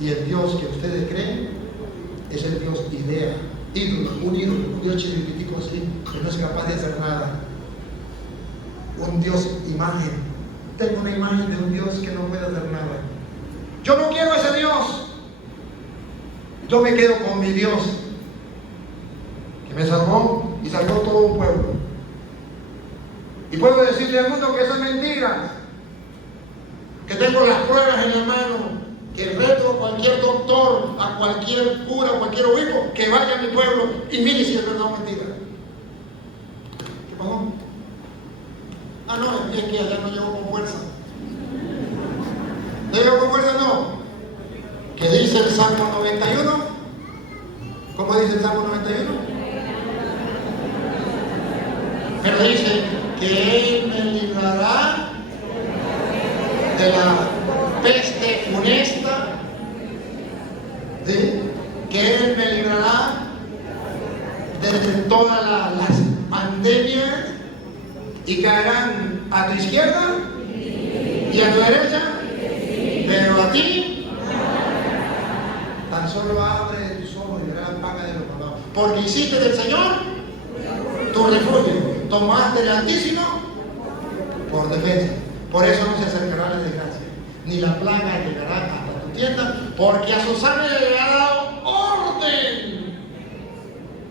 Y el Dios que ustedes creen es el Dios idea, ídolo, un ídolo, un Dios chiquitico así, que no es capaz de hacer nada. Un Dios imagen. Tengo una imagen de un Dios que no puede hacer nada. Yo no quiero ese Dios. Yo me quedo con mi Dios, que me salvó y salvó todo un pueblo. Y puedo decirle al mundo que eso es mentira, que tengo las pruebas en la mano, que reto a cualquier doctor, a cualquier cura, a cualquier obispo, que vaya a mi pueblo y mire si es verdad o mentira. ¿Qué pasó? Ah, no, es que allá no llegó con fuerza. ¿No llegó con fuerza? No. ¿Qué dice el Salmo 91? ¿Cómo dice el Salmo 91? Pero dice que Él me librará de la peste funesta, ¿sí? Que Él me librará de todas las pandemias, y caerán a tu izquierda y a tu derecha, pero a ti tan solo abre tus ojos y verás la paga de los malvados, porque hiciste del Señor tu refugio, tomaste el Altísimo por defensa. Por eso no se acercará la desgracia, ni la plaga llegará hasta tu tienda, porque a sus ángeles le ha dado orden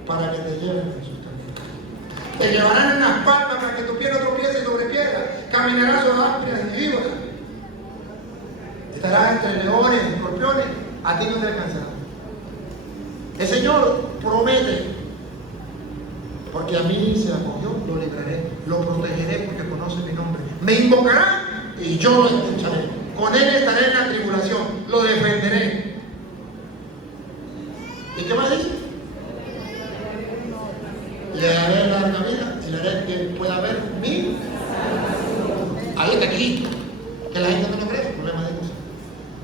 para que te lleven en sus caminos. Te llevarán en las palmas para que tu pie no tropiece sobre piedra, caminarás sobre ásperas y víboras, estarás entre leones y escorpiones, a ti no te alcanzará. El Señor promete, porque a mí se acogió, lo libraré, lo protegeré porque conoce mi nombre. Me invocará y yo lo escucharé. Con Él estaré en la tribulación, lo defenderé. ¿Y qué más dice? Le daré larga vida y le haré que pueda ver mi. Ahí está Cristo. Que la gente no lo cree, es un problema de Dios.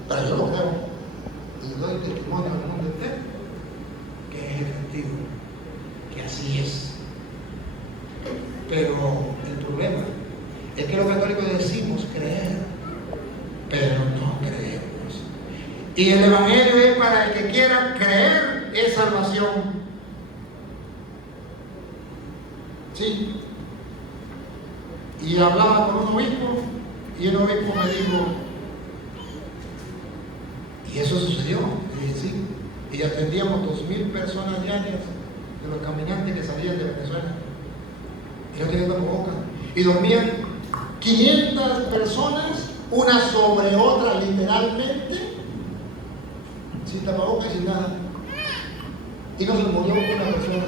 Pero yo lo creo. Y doy testimonio al mundo entero que es efectivo, que así es. Pero el problema es que los católicos decimos creer, pero no creemos. Y el Evangelio es para el que quiera creer, es salvación. Sí. Y hablaba con un obispo, y el obispo me dijo, y eso sucedió. Y dije, sí. Y atendíamos 2.000 personas diarias de los caminantes que salían de Venezuela. Y no tenían tapabocas. Y dormían 500 personas, una sobre otra, literalmente, sin tapabocas y sin nada. Y no se murió una persona.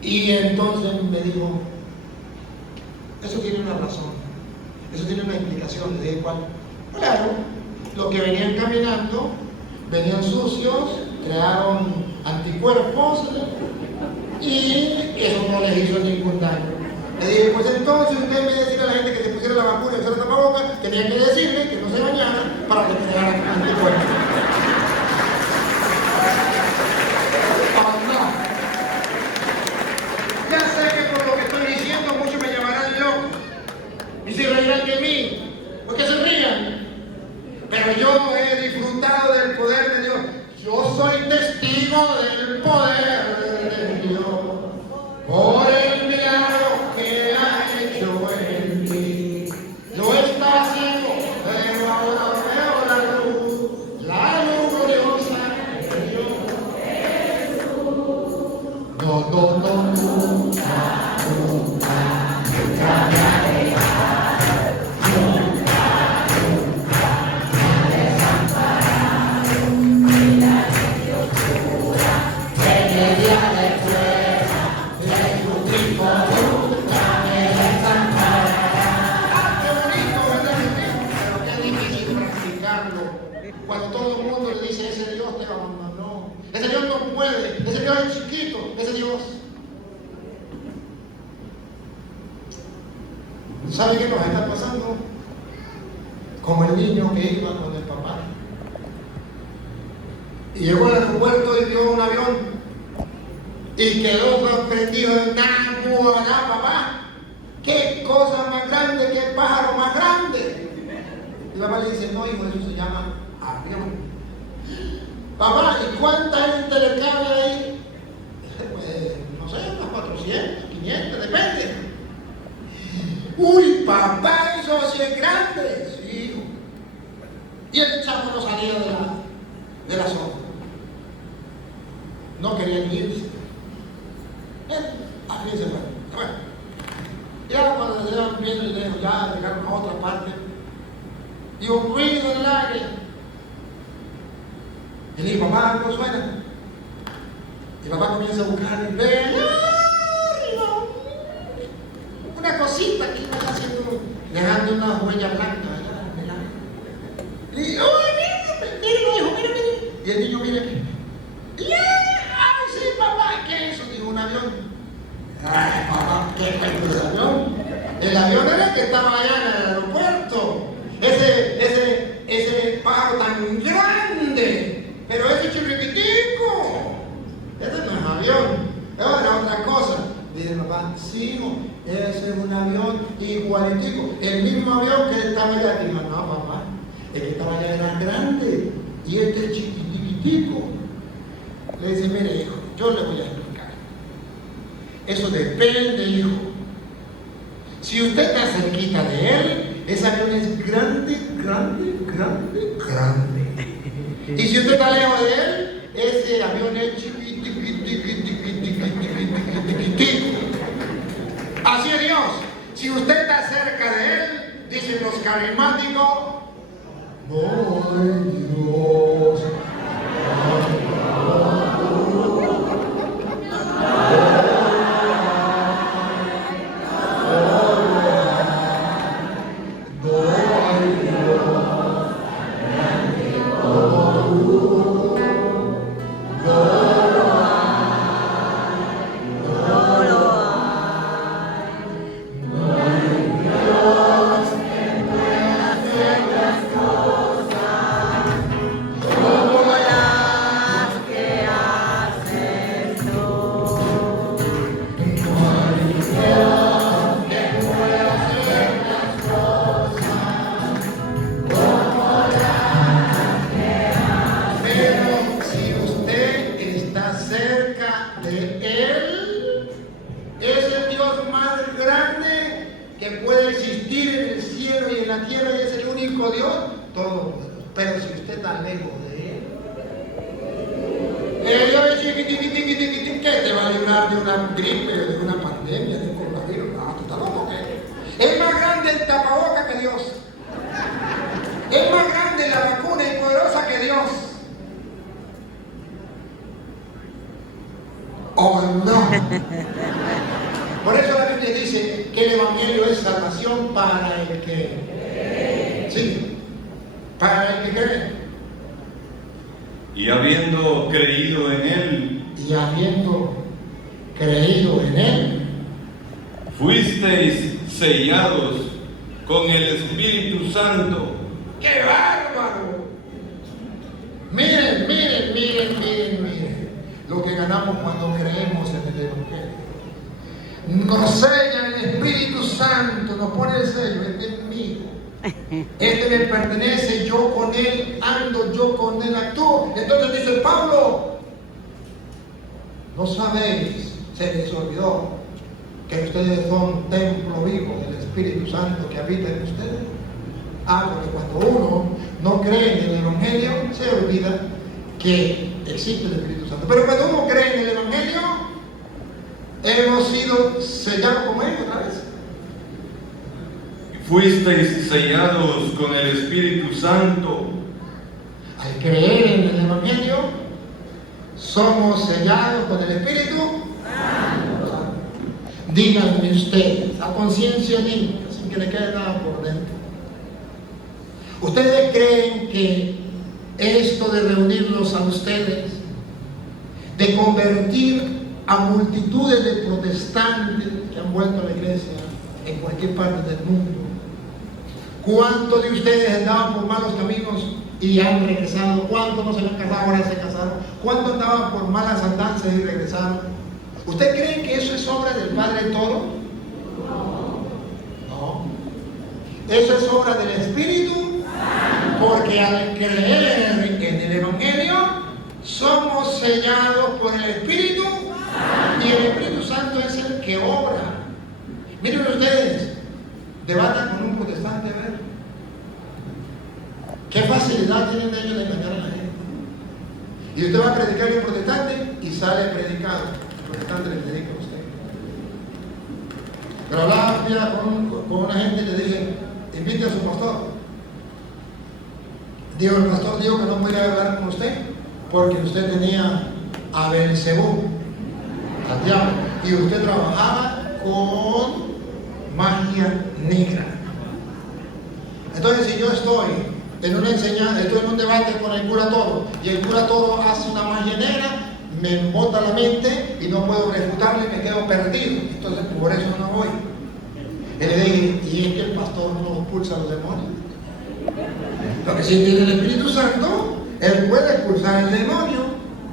Y entonces me dijo, eso tiene una razón, eso tiene una explicación. Le dije, ¿cuál? Claro, los que venían caminando, venían sucios, crearon anticuerpos y eso no les hizo ningún daño. Le dije, pues entonces usted en vez de decirle a la gente que se pusiera la vacuna y usara tapabocas, tenía que decirle que no se bañaran para que crearan anticuerpos. Oh, no. Ya sé que por lo que estoy diciendo muchos me llamarán loco y se reirán de mí, porque se rían. Pero yo he disfrutado del poder de Dios. Yo soy testigo del poder de Dios. Por el milagro que ha hecho en mí. Lo está haciendo, pero ahora veo la luz gloriosa de Dios. No, no, no, no. Cuando todo el mundo le dice, ese Dios te abandonó, ese Dios no puede, ese Dios es chiquito, ese Dios. ¿Sabe qué nos está pasando? Como el niño que iba con el papá. Y llegó al aeropuerto y vio un avión y quedó sorprendido en nada, papá. ¡Qué cosa más grande, qué pájaro más grande! Y la mamá le dice, no, hijo, eso se llama avión. Papá, ¿y cuánta gente le cabe ahí? Pues, no sé, unos 400, 500, depende. Uy, papá, eso sí es grande. Sí, hijo. Y el chavo no salía de la zona. No querían irse. Así se fue. Bueno, ya cuando se iban viendo y lejos, ya llegaron a otra parte. Y un ruido en el aire. Y le dijo, papá, algo suena. Y papá comienza a buscar y ve una cosita que iba haciendo, dejando una huella blanca. Y le dijo, mire, hijo, mire. Y el niño mira aquí. ¡Ay, sí, papá! ¿Qué es eso? Dijo, un avión. ¡Ay, papá! ¿Qué es el avión? El avión era el que estaba allá en el aeropuerto. Ese pájaro tan grande, pero ese chiquitico, ese no es avión, era otra cosa. Dice papá, sí, hijo, ese es un avión igualitico, el mismo avión que estaba allá. Dijo, no, papá, el que estaba allá era grande y este es chiquitico. Le dice, mire, hijo, yo le voy a explicar. Eso depende, hijo. Si usted está cerquita de él, ese avión es grande. Y si usted está lejos de él, ese avión es chiquitico. Así es Dios. Si usted está cerca de él, dicen los carismáticos, ¡ay, Dios! Por eso la Biblia dice que el Evangelio es salvación para el que, sí, para el que cree. Y habiendo creído en Él, Y habiendo creído en Él, fuisteis sellados con el Espíritu Santo. ¡qué bárbaro! Miren, miren, miren, miren, miren lo que ganamos cuando creemos en el Evangelio. Nos sella el Espíritu Santo, nos pone el sello, este es mío. Este me pertenece, yo con él ando, yo con él actúo. Entonces dice Pablo, no sabéis, se les olvidó que ustedes son templo vivo del Espíritu Santo que habita en ustedes. Porque cuando uno no cree en el Evangelio, se olvida que existe el Espíritu Santo. Pero cuando uno cree en el Evangelio, hemos sido sellados como él otra vez. Fuisteis sellados con el Espíritu Santo. Al creer en el Evangelio, somos sellados con el Espíritu Santo. Díganme ustedes, a conciencia limpia, sin que le quede nada por dentro. ¿Ustedes creen que esto de reunirlos a ustedes, de convertir a multitudes de protestantes que han vuelto a la iglesia en cualquier parte del mundo, cuántos de ustedes andaban por malos caminos y han regresado? ¿Cuántos no se habían casado, ahora se casaron? ¿Cuántos andaban por malas andanzas y regresaron? ¿Usted cree que eso es obra del Padre todo? No. Eso es obra del Espíritu, porque al creer en el Evangelio somos sellados por el Espíritu y el Espíritu Santo es el que obra. Miren ustedes, debatan con un protestante, a ver. ¿Qué facilidad tienen ellos de engañar a la gente? Y usted va a predicarle a un protestante y sale predicado. El protestante le predica a usted. Pero hablaba un día con una gente y le dije, invite a su pastor. Digo, el pastor dijo que no podía hablar con usted porque usted tenía a Belcebú, al diablo, y usted trabajaba con magia negra. Entonces, si yo estoy en una enseñanza, estoy en un debate con el cura Toro y el cura Toro hace una magia negra, me embota la mente y no puedo refutarle, me quedo perdido. Entonces, por eso no voy. Y le dije, y es que el pastor no expulsa a los demonios. Lo que sí tiene el Espíritu Santo, él puede expulsar el demonio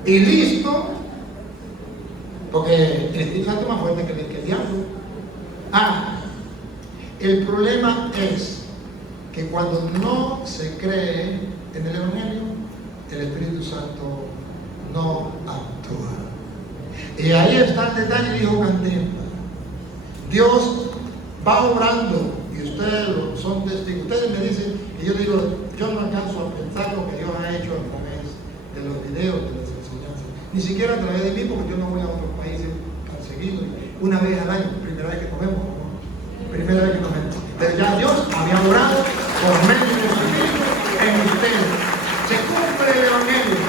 y listo, porque el Espíritu Santo es más fuerte que el diablo. El problema es que cuando no se cree en el Evangelio, el Espíritu Santo no actúa. Y ahí está el detalle, dijo Cantempa. Dios va obrando y ustedes son testigos. Ustedes me dicen, y yo digo, yo no alcanzo a pensar lo que Dios ha hecho a través de los videos, de las enseñanzas. Ni siquiera a través de mí, porque yo no voy a otros países tan seguido. Una vez al año, primera vez que comemos, ¿no? Primera vez que comemos. Pero ya Dios había obrado por medio de su Espíritu en ustedes. Se cumple el Evangelio.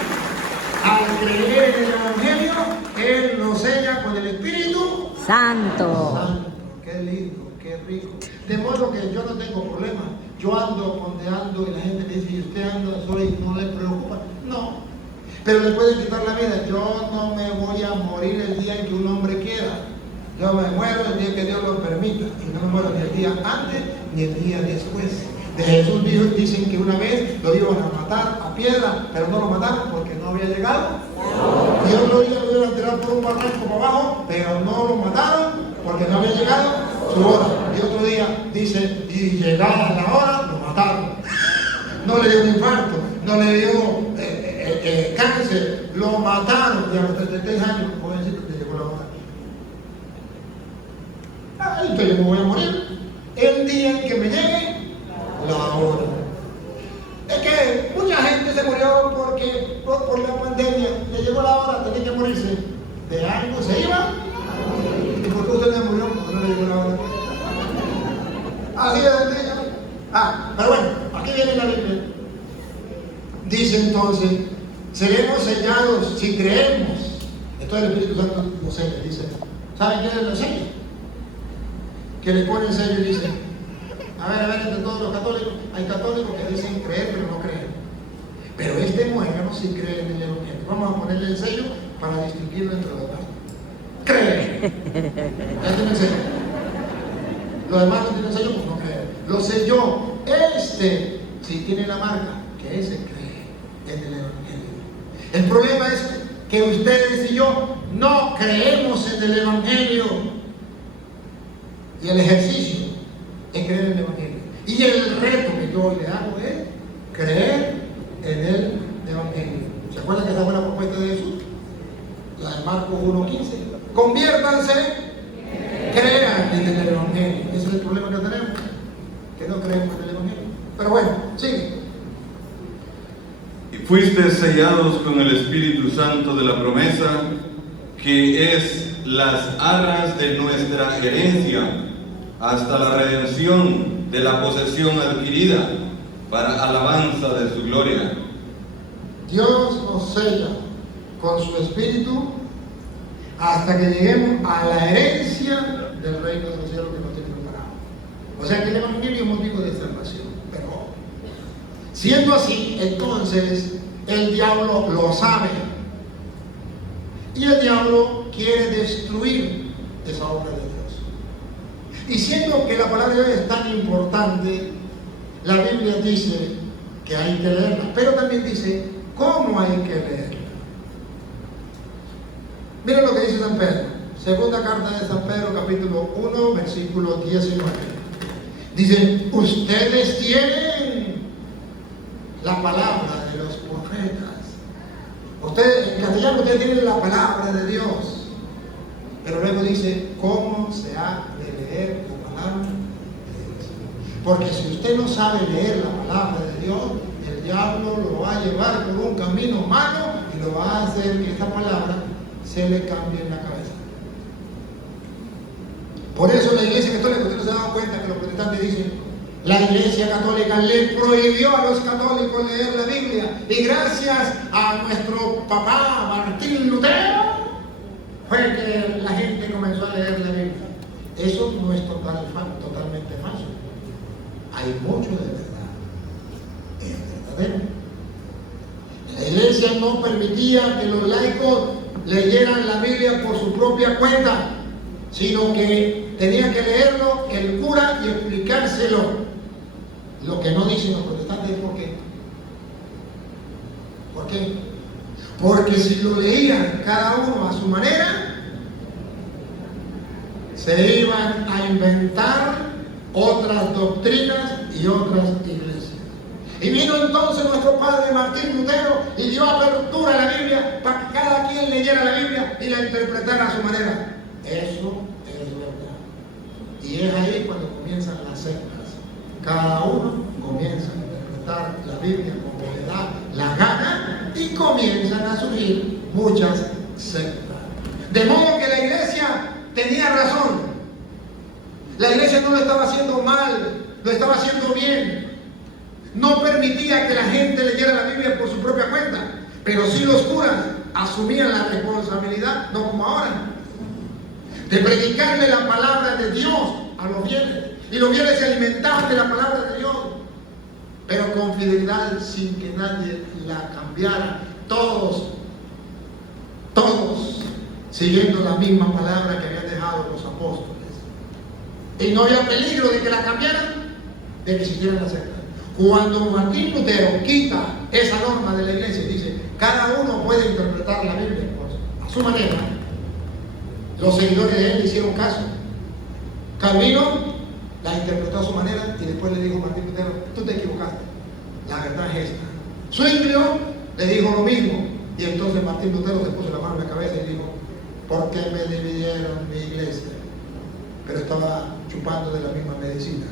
Al creer en el Evangelio, Él nos sella con el Espíritu Santo. Santo. Qué lindo, qué rico. De modo que yo no tengo problema. Yo ando donde ando y la gente me dice, ¿y usted anda solo y no le preocupa? No. Pero le pueden quitar la vida. Yo no me voy a morir el día en que un hombre quiera. Yo me muero el día que Dios lo permita. Y no me muero ni el día antes ni el día después. De Jesús dicen que una vez lo iban a matar a piedra, pero no lo mataron porque no había llegado. Y otro día lo iban a tirar por un barranco para abajo, pero no lo mataron porque no había llegado su hora. Y otro día dice, y llegada la hora, lo mataron. No le dio un infarto, no le dio cáncer, lo mataron. Y a los 33 años, jovencito, te llegó la hora. Entonces yo me voy a morir el día en que me llegue la hora. Es que mucha gente se murió porque por la pandemia le llegó la hora, tenía que morirse. De algo se iba. ¿Y por qué usted se murió? Porque no le llegó la hora. Así es el día. Pero bueno, aquí viene la Biblia. Dice entonces, seremos sellados si creemos. Entonces el Espíritu Santo nos sella, dice. ¿Saben qué es el sello? Que le pone el sello y dice, a ver, entre todos los católicos, hay católicos que dicen creer pero no creen. Pero este muérgano sí cree en el Evangelio. Vamos a ponerle el sello para distinguirlo entre los demás. Cree. Ya tiene el sello. Los demás no tienen sello, pues no creen. Lo selló. Este sí tiene la marca, que ese cree en el Evangelio. El problema es que ustedes y yo no creemos en el Evangelio. Y el ejercicio es creer en el Evangelio. Y el reto que yo le hago es creer en el Evangelio. ¿Se acuerdan que esa fue la propuesta de Jesús? La de Marcos 1:15. Conviértanse, crean en el Evangelio. Ese es el problema que tenemos, que no creemos en el Evangelio. Pero bueno, sigue. Y fuiste sellados con el Espíritu Santo de la promesa, que es las arras de nuestra herencia, hasta la redención de la posesión adquirida, para alabanza de su gloria. Dios nos sella con su Espíritu hasta que lleguemos a la herencia del reino de los cielos que nos tiene preparado. O sea que el Evangelio es motivo de salvación. Pero siendo así, entonces el diablo lo sabe. Y el diablo quiere destruir esa obra de Dios. Y siendo que la palabra de Dios es tan importante, la Biblia dice que hay que leerla, pero también dice cómo hay que leerla. Miren lo que dice San Pedro, segunda carta de San Pedro, capítulo 1, versículo 19. Dice, ustedes tienen la palabra de los profetas. Ustedes, en castellano, ustedes tienen la palabra de Dios. Pero luego dice, ¿cómo se ha de leer la palabra de Dios? Porque si usted no sabe leer la palabra de Dios, el diablo lo va a llevar por un camino malo y lo va a hacer que esta palabra se le cambie en la cabeza. Por eso la Iglesia Católica, usted no se ha dado cuenta que los protestantes dicen, la Iglesia Católica le prohibió a los católicos leer la Biblia, y gracias a nuestro papá Martín Lutero fue que la gente comenzó a leer la Biblia. Eso no es totalmente falso. Hay mucho de verdad. Es verdadero. La Iglesia no permitía que los laicos leyeran la Biblia por su propia cuenta, sino que tenía que leerlo el cura y explicárselo. Lo que no dicen los protestantes es por qué. ¿Por qué? Porque si lo leían cada uno a su manera, se iban a inventar otras doctrinas y otras iglesias. Y vino entonces nuestro padre Martín Lutero y dio apertura a la Biblia para que cada quien leyera la Biblia y la interpretara a su manera. Eso es verdad. Y es ahí cuando comienzan las sectas. Cada uno comienza a interpretar la Biblia como le da la gana y comienzan a surgir muchas sectas. De modo que la iglesia tenía razón. La iglesia no lo estaba haciendo mal, lo estaba haciendo bien. No permitía que la gente leyera la Biblia por su propia cuenta, pero sí los curas asumían la responsabilidad, no como ahora, de predicarle la palabra de Dios a los fieles. Y los fieles se alimentaban de la palabra de Dios, pero con fidelidad, sin que nadie la cambiara. Todos siguiendo la misma palabra que habían dejado los apóstoles. Y no había peligro de que la cambiaran, de que siguieran la secta. Cuando Martín Lutero quita esa norma de la iglesia y dice, cada uno puede interpretar la Biblia a su manera, los seguidores de él le hicieron caso. Calvino la interpretó a su manera y después le dijo a Martín Lutero, tú te equivocaste, la verdad es esta. Zwinglio le dijo lo mismo, y entonces Martín Lutero se puso la mano en la cabeza y dijo, ¿por qué me dividieron mi iglesia? Pero estaba chupando de la misma medicina.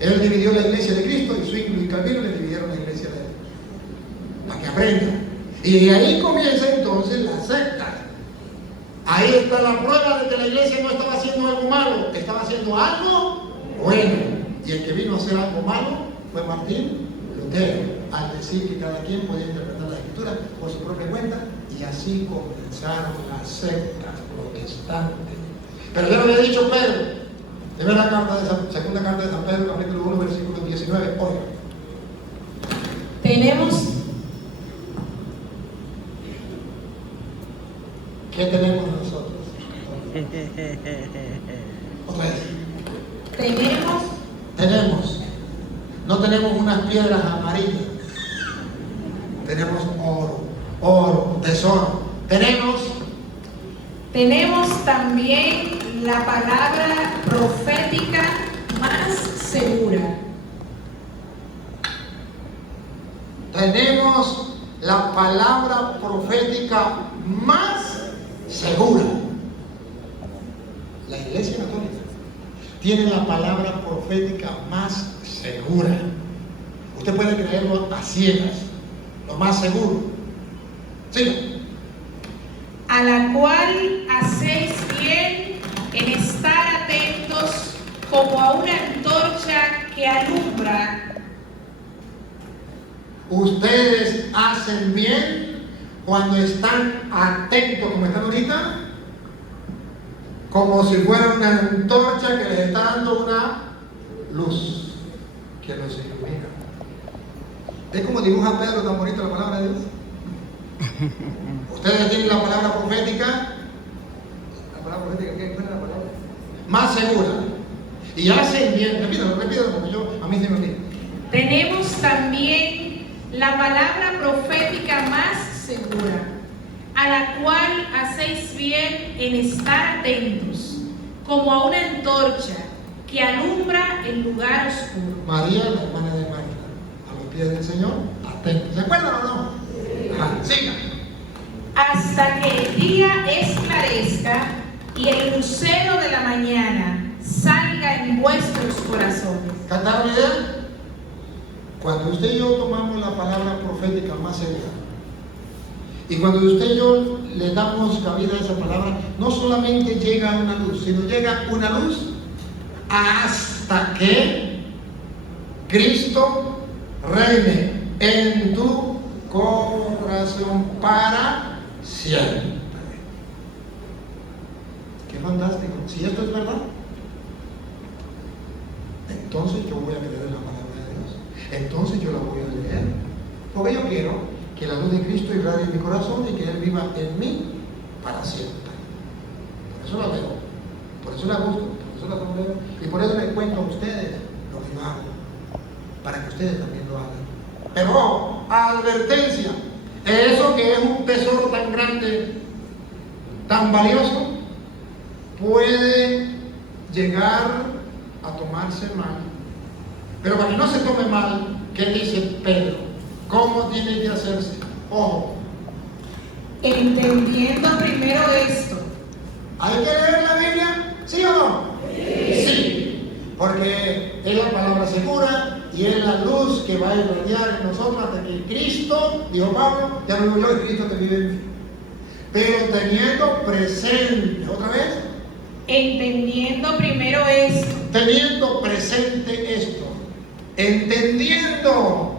Él dividió la iglesia de Cristo y Zwinglio y Calvino le dividieron la iglesia de él, para que aprendan. Y ahí comienza entonces la secta. Ahí está la prueba de que la iglesia no estaba haciendo algo malo, estaba haciendo algo bueno. Y el que vino a hacer algo malo fue Martín Lutero, al decir que cada quien podía interpretar la escritura por su propia cuenta, y así comenzaron las sectas protestantes. Pero ya lo había dicho Pedro. Debe la segunda carta de San Pedro, capítulo 1, versículo 19. Oiga. Tenemos ¿Qué tenemos nosotros? Otra vez. Tenemos. No tenemos unas piedras amarillas. Tenemos oro, tesoro. Tenemos también la palabra profética más segura. Tenemos la palabra profética más segura. La Iglesia Católica tiene la palabra profética más segura. Usted puede creerlo a ciegas, lo más seguro. Sí. A la cual hacéis bien en estar atentos como a una antorcha que alumbra. Ustedes hacen bien cuando están atentos, como están ahorita, como si fuera una antorcha que les está dando una luz que los ilumina. ¿Es como dibuja Pedro tan bonito la palabra de Dios? Ustedes tienen la palabra profética. ¿La palabra profética qué fue la palabra? Más segura. Y hacen bien. Repítalo porque a mí se me olvida. Tenemos también la palabra profética más segura, a la cual hacéis bien en estar atentos, como a una antorcha que alumbra el lugar oscuro. María, la hermana de Marta, a los pies del Señor, atentos. ¿Se acuerdan o no? Ajá, sigan. Hasta que el día esclarezca y el lucero de la mañana salga en vuestros corazones. ¿Cantaron la idea? Cuando usted y yo tomamos la palabra profética más segura, y cuando usted y yo le damos cabida a esa palabra, no solamente llega una luz, sino llega una luz hasta que Cristo reine en tu corazón para siempre. Qué fantástico. Si esto es verdad, entonces yo voy a creer en la palabra de Dios. Entonces yo la voy a leer. Porque yo quiero que la luz de Cristo irradie en mi corazón y que Él viva en mí para siempre. Por eso la leo, por eso la busco, por eso la leo y por eso les cuento a ustedes lo que yo hago, para que ustedes también lo hagan. Pero, advertencia, eso que es un tesoro tan grande, tan valioso, puede llegar a tomarse mal. Pero para que no se tome mal, ¿qué dice Pedro? ¿Cómo tiene que hacerse? Ojo. Entendiendo primero esto. ¿Hay que leer la Biblia? ¿Sí o no? Sí. Porque es la palabra segura y es la luz que va a irradiar en nosotros hasta que Cristo, dijo Pablo, ya no vivo yo, Cristo te vive en mí. Pero teniendo presente, otra vez. Entendiendo primero esto. Teniendo presente esto. Entendiendo.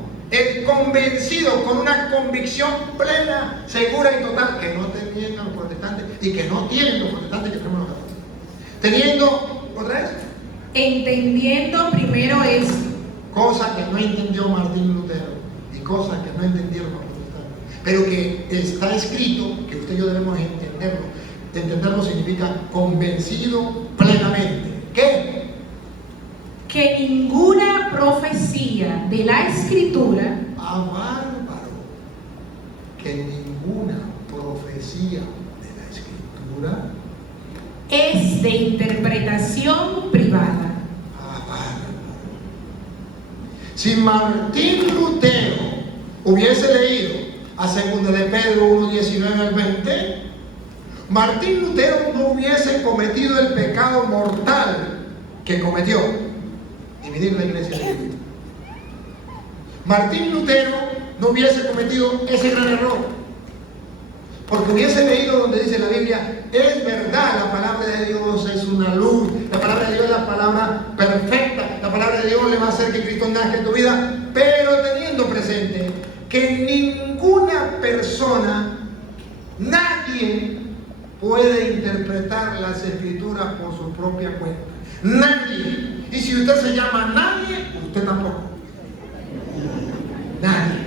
Convencido con una convicción plena, segura y total, que no tenían los protestantes y que no tienen los protestantes que tenemos los católicos. Teniendo, otra vez, entendiendo primero esto, cosa que no entendió Martín Lutero y cosas que no entendieron los protestantes, pero que está escrito, que usted y yo debemos entenderlo. Entenderlo significa convencido plenamente. ¿Qué? que ninguna profecía de la Escritura, Bárbaro, que ninguna profecía de la Escritura es de interpretación privada. Bárbaro. Si Martín Lutero hubiese leído a 2 de Pedro 1:19 al 20, Martín Lutero no hubiese cometido el pecado mortal que cometió. Dividir la iglesia de Cristo. Martín Lutero no hubiese cometido ese gran error, porque hubiese leído donde dice la Biblia, es verdad, la palabra de Dios es una luz, la palabra de Dios es la palabra perfecta, la palabra de Dios le va a hacer que Cristo nazca en tu vida, pero teniendo presente que ninguna persona, nadie puede interpretar las Escrituras por su propia cuenta. Nadie. Y si usted se llama nadie, usted tampoco. Nadie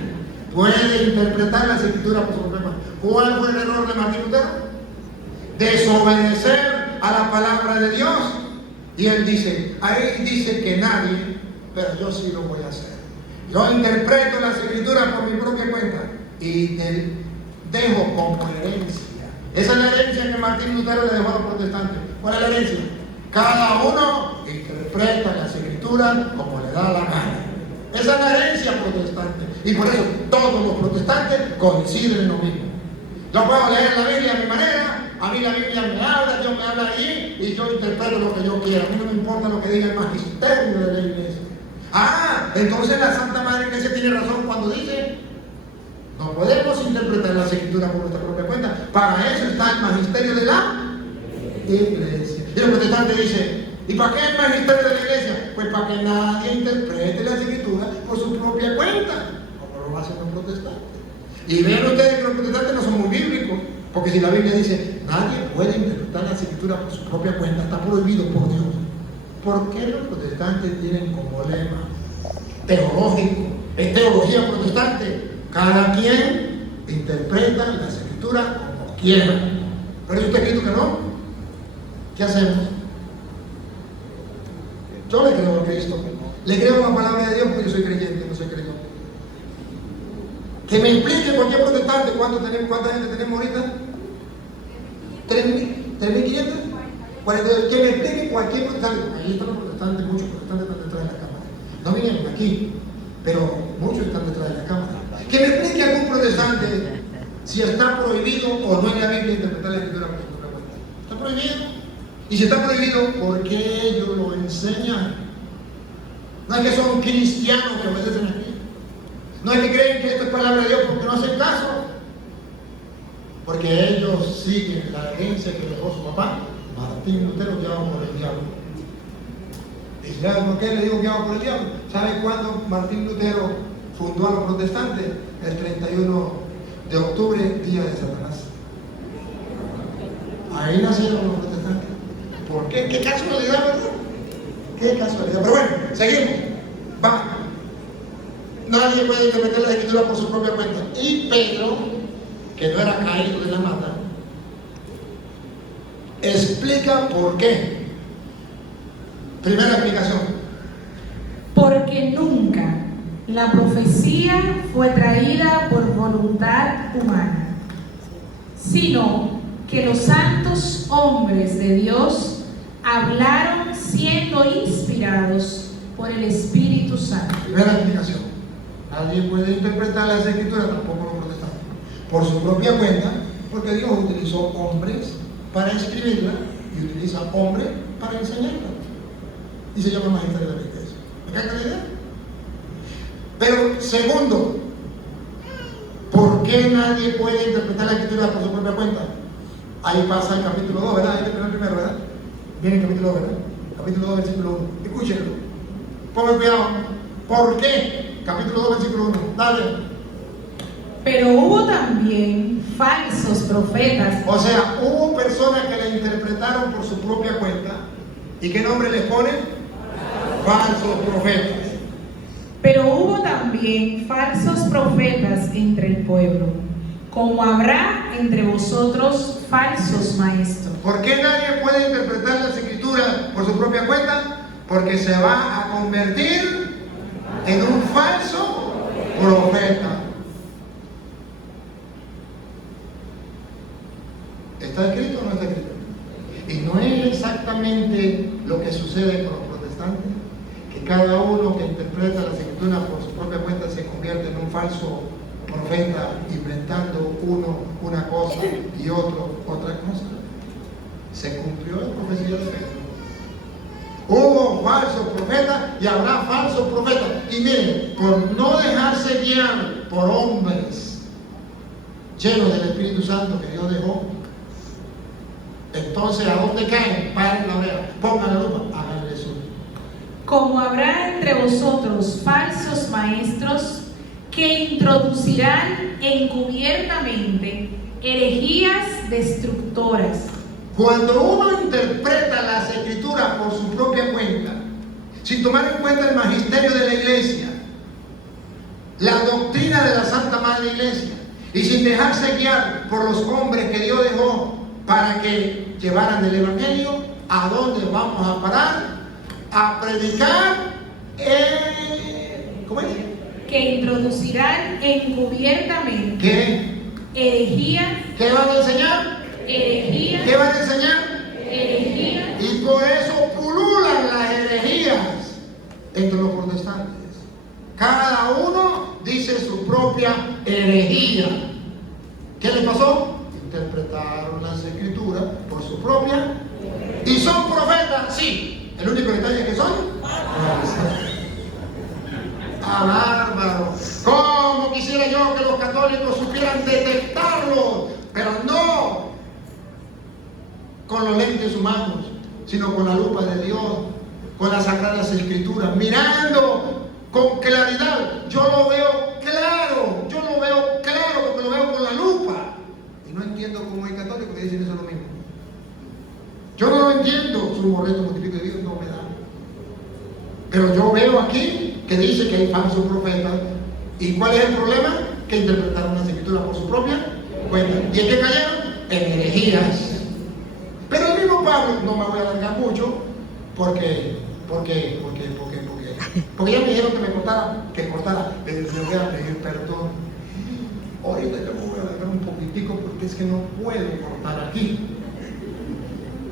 puede interpretar las Escrituras por su propia cuenta. ¿Cuál fue el error de Martín Lutero? desobedecer a la palabra de Dios. Y él dice, ahí dice que nadie, pero yo sí lo voy a hacer. Yo interpreto las escrituras por mi propia cuenta y dejo como herencia. Esa es la herencia que Martín Lutero le dejó a los protestantes. ¿Cuál es la herencia? Cada uno interpreta las escrituras como le da la gana. Esa es la herencia protestante. Y por eso todos los protestantes coinciden en lo mismo. Yo puedo leer la Biblia a mi manera. A mí la Biblia me habla, Dios me habla allí y yo interpreto lo que yo quiera. A mí no me importa lo que diga el magisterio de la iglesia. Entonces la Santa Madre Iglesia tiene razón cuando dice: no podemos interpretar las escrituras por nuestra propia cuenta. Para eso está el magisterio de la iglesia. Y el protestante dice: ¿y para qué el magisterio de la iglesia? Pues para que nadie interprete las escrituras por su propia cuenta, como lo hacen los protestantes. Y vean ustedes que los protestantes no son muy bíblicos, porque si la Biblia dice nadie puede interpretar las escrituras por su propia cuenta, está prohibido por Dios. ¿Por qué los protestantes tienen como lema teológico, es teología protestante? Cada quien interpreta las escrituras como quiera. Pero eso está escrito que no. ¿Qué hacemos? Yo le creo a Cristo, le creo a la palabra de Dios porque yo soy creyente, no soy creyente. Que me explique cualquier protestante cuánta gente tenemos ahorita. 3.500. Que me explique cualquier protestante. Ahí están los protestantes, muchos protestantes están detrás de la cámara. No vienen aquí, pero muchos están detrás de la cámara. Que me explique algún protestante si está prohibido o no en la Biblia interpretar la escritura por su propia cuenta. Está prohibido. Y si está prohibido, ¿por qué ellos lo enseñan? No es que son cristianos que obedecen aquí. No es que creen que esto es palabra de Dios porque no hacen caso. Porque ellos siguen la herencia que dejó su papá, Martín Lutero, guiado por el diablo. ¿Y ya por qué le digo guiado por el diablo? ¿Sabe cuándo Martín Lutero fundó a los protestantes? El 31 de octubre, día de Satanás. Ahí nacieron los protestantes. ¿Por qué? ¿Qué casualidad, verdad? ¿Qué casualidad? Pero bueno, seguimos. Va. Nadie puede interpretar la escritura por su propia cuenta. Y Pedro, que no era caído de la mata, explica por qué. Primera explicación. Porque nunca la profecía fue traída por voluntad humana, sino que los santos hombres de Dios hablaron siendo inspirados por el Espíritu Santo. Primera explicación. Nadie puede interpretar las escrituras, tampoco los protestantes, por su propia cuenta, porque Dios utilizó hombres para escribirla y utiliza hombres para enseñarla. Y se llama magisterio de la iglesia. ¿Me cae la idea? Pero segundo, ¿por qué nadie puede interpretar la escritura por su propia cuenta? Ahí pasa el capítulo 2, ¿verdad? Ahí terminó el primero, ¿verdad? Viene el capítulo 2, ¿verdad? Capítulo 2, versículo 1. Escúchenlo. Pongan cuidado. ¿Por qué? Capítulo 2, versículo 1. Dale. Pero hubo también falsos profetas. O sea, hubo personas que la interpretaron por su propia cuenta. ¿Y qué nombre les ponen? Falsos profetas. Pero hubo también falsos profetas entre el pueblo, como habrá entre vosotros falsos maestros. ¿Por qué nadie puede interpretar las escrituras por su propia cuenta? Porque se va a convertir en un falso profeta. ¿Está escrito o no está escrito? Y no es exactamente lo que sucede con los protestantes, que cada uno que interpreta las escrituras por su propia cuenta se convierte en un falso profeta, inventando uno una cosa y otro otra cosa. Se cumplió la profecía de Pedro. Hubo falsos profetas y habrá falsos profetas. Y miren, por no dejarse guiar por hombres llenos del Espíritu Santo que Dios dejó, entonces ¿a dónde caen? Paren la oreja, pongan la lupa, hagan eso. Como habrá entre vosotros falsos maestros que introducirán encubiertamente herejías destructoras. Cuando uno interpreta las escrituras por su propia cuenta, sin tomar en cuenta el magisterio de la iglesia, la doctrina de la Santa Madre Iglesia, y sin dejarse guiar por los hombres que Dios dejó para que llevaran el Evangelio. ¿A dónde vamos a parar? A predicar, ¿cómo es? Que introducirán encubiertamente ¿Qué? herejía, ¿Qué van a enseñar? herejía, ¿Qué van a enseñar? herejía, Y por eso pululan las herejías entre los protestantes. Cada uno dice su propia herejía. ¿Qué les pasó? Interpretaron las escrituras por su propia. ¿Y son profetas? Sí. El único detalle es que son. Bárbaro. ¿Cómo quisiera yo que los católicos supieran detectarlo? Pero no con los lentes humanos, sino con la lupa de Dios, con las sagradas escrituras, mirando con claridad. Yo lo veo claro porque lo veo con la lupa. Y no entiendo cómo hay católicos que dicen eso lo mismo. Yo no lo entiendo. Su morreto multiplica de Dios no me da. Pero yo veo aquí que dice que hay falsos profetas. ¿Y cuál es el problema? Que interpretaron las escrituras por su propia cuenta. ¿Y en qué cayeron? En herejías. Pero el mismo Pablo, no me voy a alargar mucho, porque ya me dijeron que me cortara, le voy a pedir perdón. Ahorita yo me voy a alargar un poquitico porque es que no puedo cortar aquí.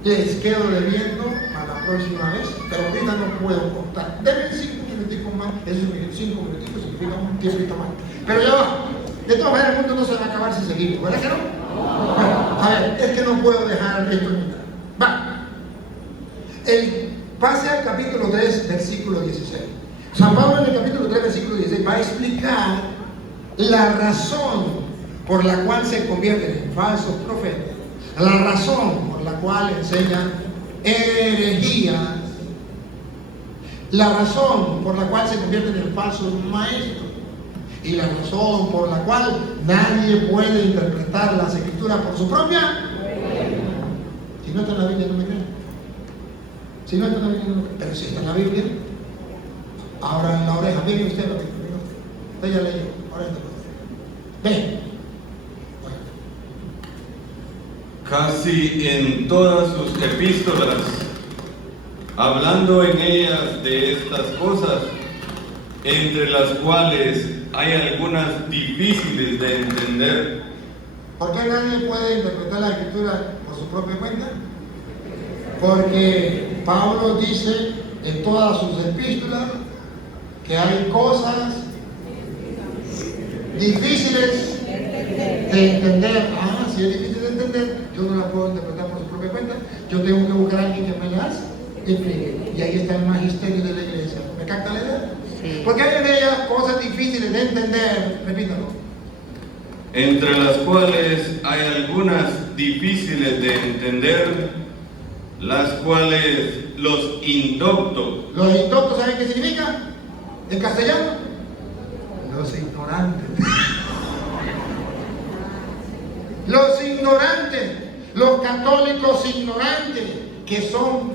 Les quedo debiendo a la próxima vez, pero ahorita no puedo cortar. Denme 5 minuticos más, esos 5 minuticos significa un tiempito más. Pero ya va, de todas maneras el mundo no se va a acabar si seguimos, ¿verdad que no? Bueno, a ver, es que no puedo dejar esto en mitad. Va. Pase al capítulo 3, versículo 16. San Pablo en el capítulo 3, versículo 16 va a explicar la razón por la cual se convierten en falsos profetas. La razón por la cual enseñan herejías, la razón por la cual se convierten en falsos maestros y la razón por la cual nadie puede interpretar las escrituras por su propia. Si no está en la Biblia, no me creen. Si no está en la Biblia, no me creen. Pero si está en la Biblia, ahora en la oreja, mire usted lo que usted ya leyó, ahora está. Ven. Casi en todas sus epístolas, hablando en ellas de estas cosas, entre las cuales hay algunas difíciles de entender. ¿Por qué nadie puede interpretar la escritura por su propia cuenta? Porque Pablo dice en todas sus epístolas que hay cosas difíciles de entender. Ah, si es difícil de entender, yo no la puedo interpretar por su propia cuenta. Yo tengo que buscar a alguien que me las explique. Y ahí está el magisterio de la iglesia. ¿Me capta la idea? Sí. Porque hay en ellas cosas difíciles de entender. Repítalo. Entre las cuales hay algunas difíciles de entender, las cuales los indoctos. ¿Los indoctos saben qué significa? ¿En castellano? Los ignorantes. Los ignorantes, los católicos ignorantes, que son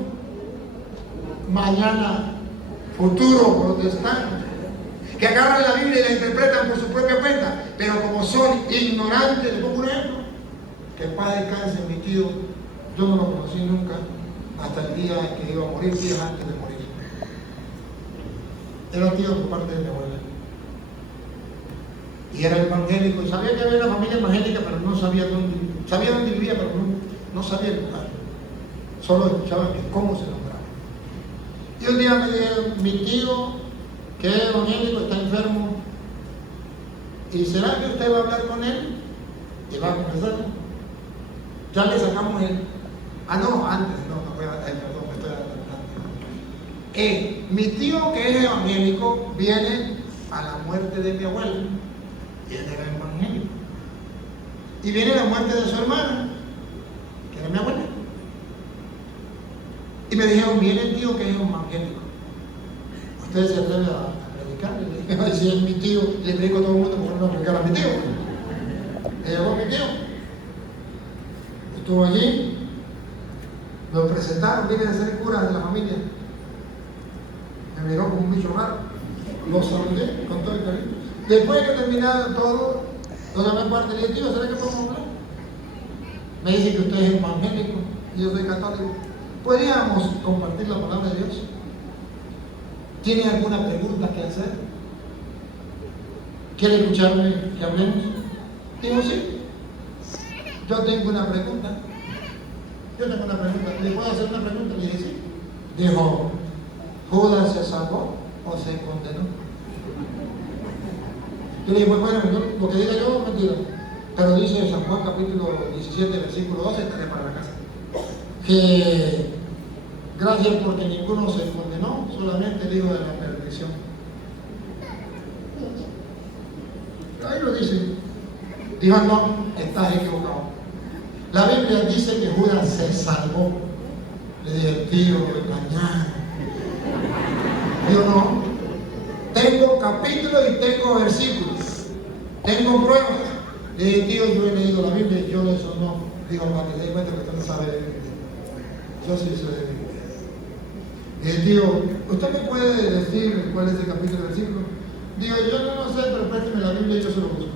mañana futuro protestantes, que agarran la Biblia y la interpretan por su propia cuenta, pero como son ignorantes. Les pongo un ejemplo, que el padre descanse, mi tío, yo no lo conocí nunca hasta el día que iba a morir, días antes de morir. Era tío por parte de mi abuela. Y era evangélico, y sabía que había una familia evangélica, pero no sabía dónde vivía, pero no sabía el lugar. Solo escuchaba que cómo se nombraba. Y un día me dijeron, mi tío, que es evangélico, está enfermo, ¿y será que usted va a hablar con él? Y va a conversar. Ya le sacamos el... no, antes, no voy a... perdón, me estoy adelantando. Mi tío, que es evangélico, viene a la muerte de mi abuela. Y él era evangélico. Y viene la muerte de su hermana, que era mi abuela. Y me dijeron, viene el tío que es evangélico. ¿Usted se atreve a predicar? Le dije, si es mi tío, le predico a todo el mundo, porque no predicar a mi tío. Le llegó mi tío. Estuvo allí. Lo presentaron, viene a ser cura de la familia. Me miró como un bicho raro. Lo saludé con todo el cariño. Después de que terminaba todo, lo llamé aparte y le dije, tío, ¿será que podemos hablar? Me dice que usted es evangélico y yo soy católico. ¿Podríamos compartir la palabra de Dios? ¿Tiene alguna pregunta que hacer? ¿Quiere escucharme que hablemos? Digo, sí. Yo tengo una pregunta. ¿Le puedo hacer una pregunta? Le dije, sí. Dijo, ¿Judas se salvó o se condenó? Yo le dije, pues bueno, lo que diga yo es mentira. Pero dice San Juan capítulo 17, versículo 12, estaré para la casa. Que gracias porque ninguno se condenó, solamente el hijo de la perdición. Ahí lo dice. Dijo, no, estás equivocado. La Biblia dice que Judas se salvó. Le dije, tío, mañana. Yo no. Tengo capítulos y tengo versículos. Tengo pruebas. Le dije, tío, yo he leído la Biblia y yo eso no. Digo, para que se dé cuenta que usted no sabe de Biblia. Yo sí sé de Biblia. Le dije, tío, ¿usted me puede decir cuál es el capítulo y versículo? Digo, yo no lo sé, pero présteme la Biblia y yo se lo busco.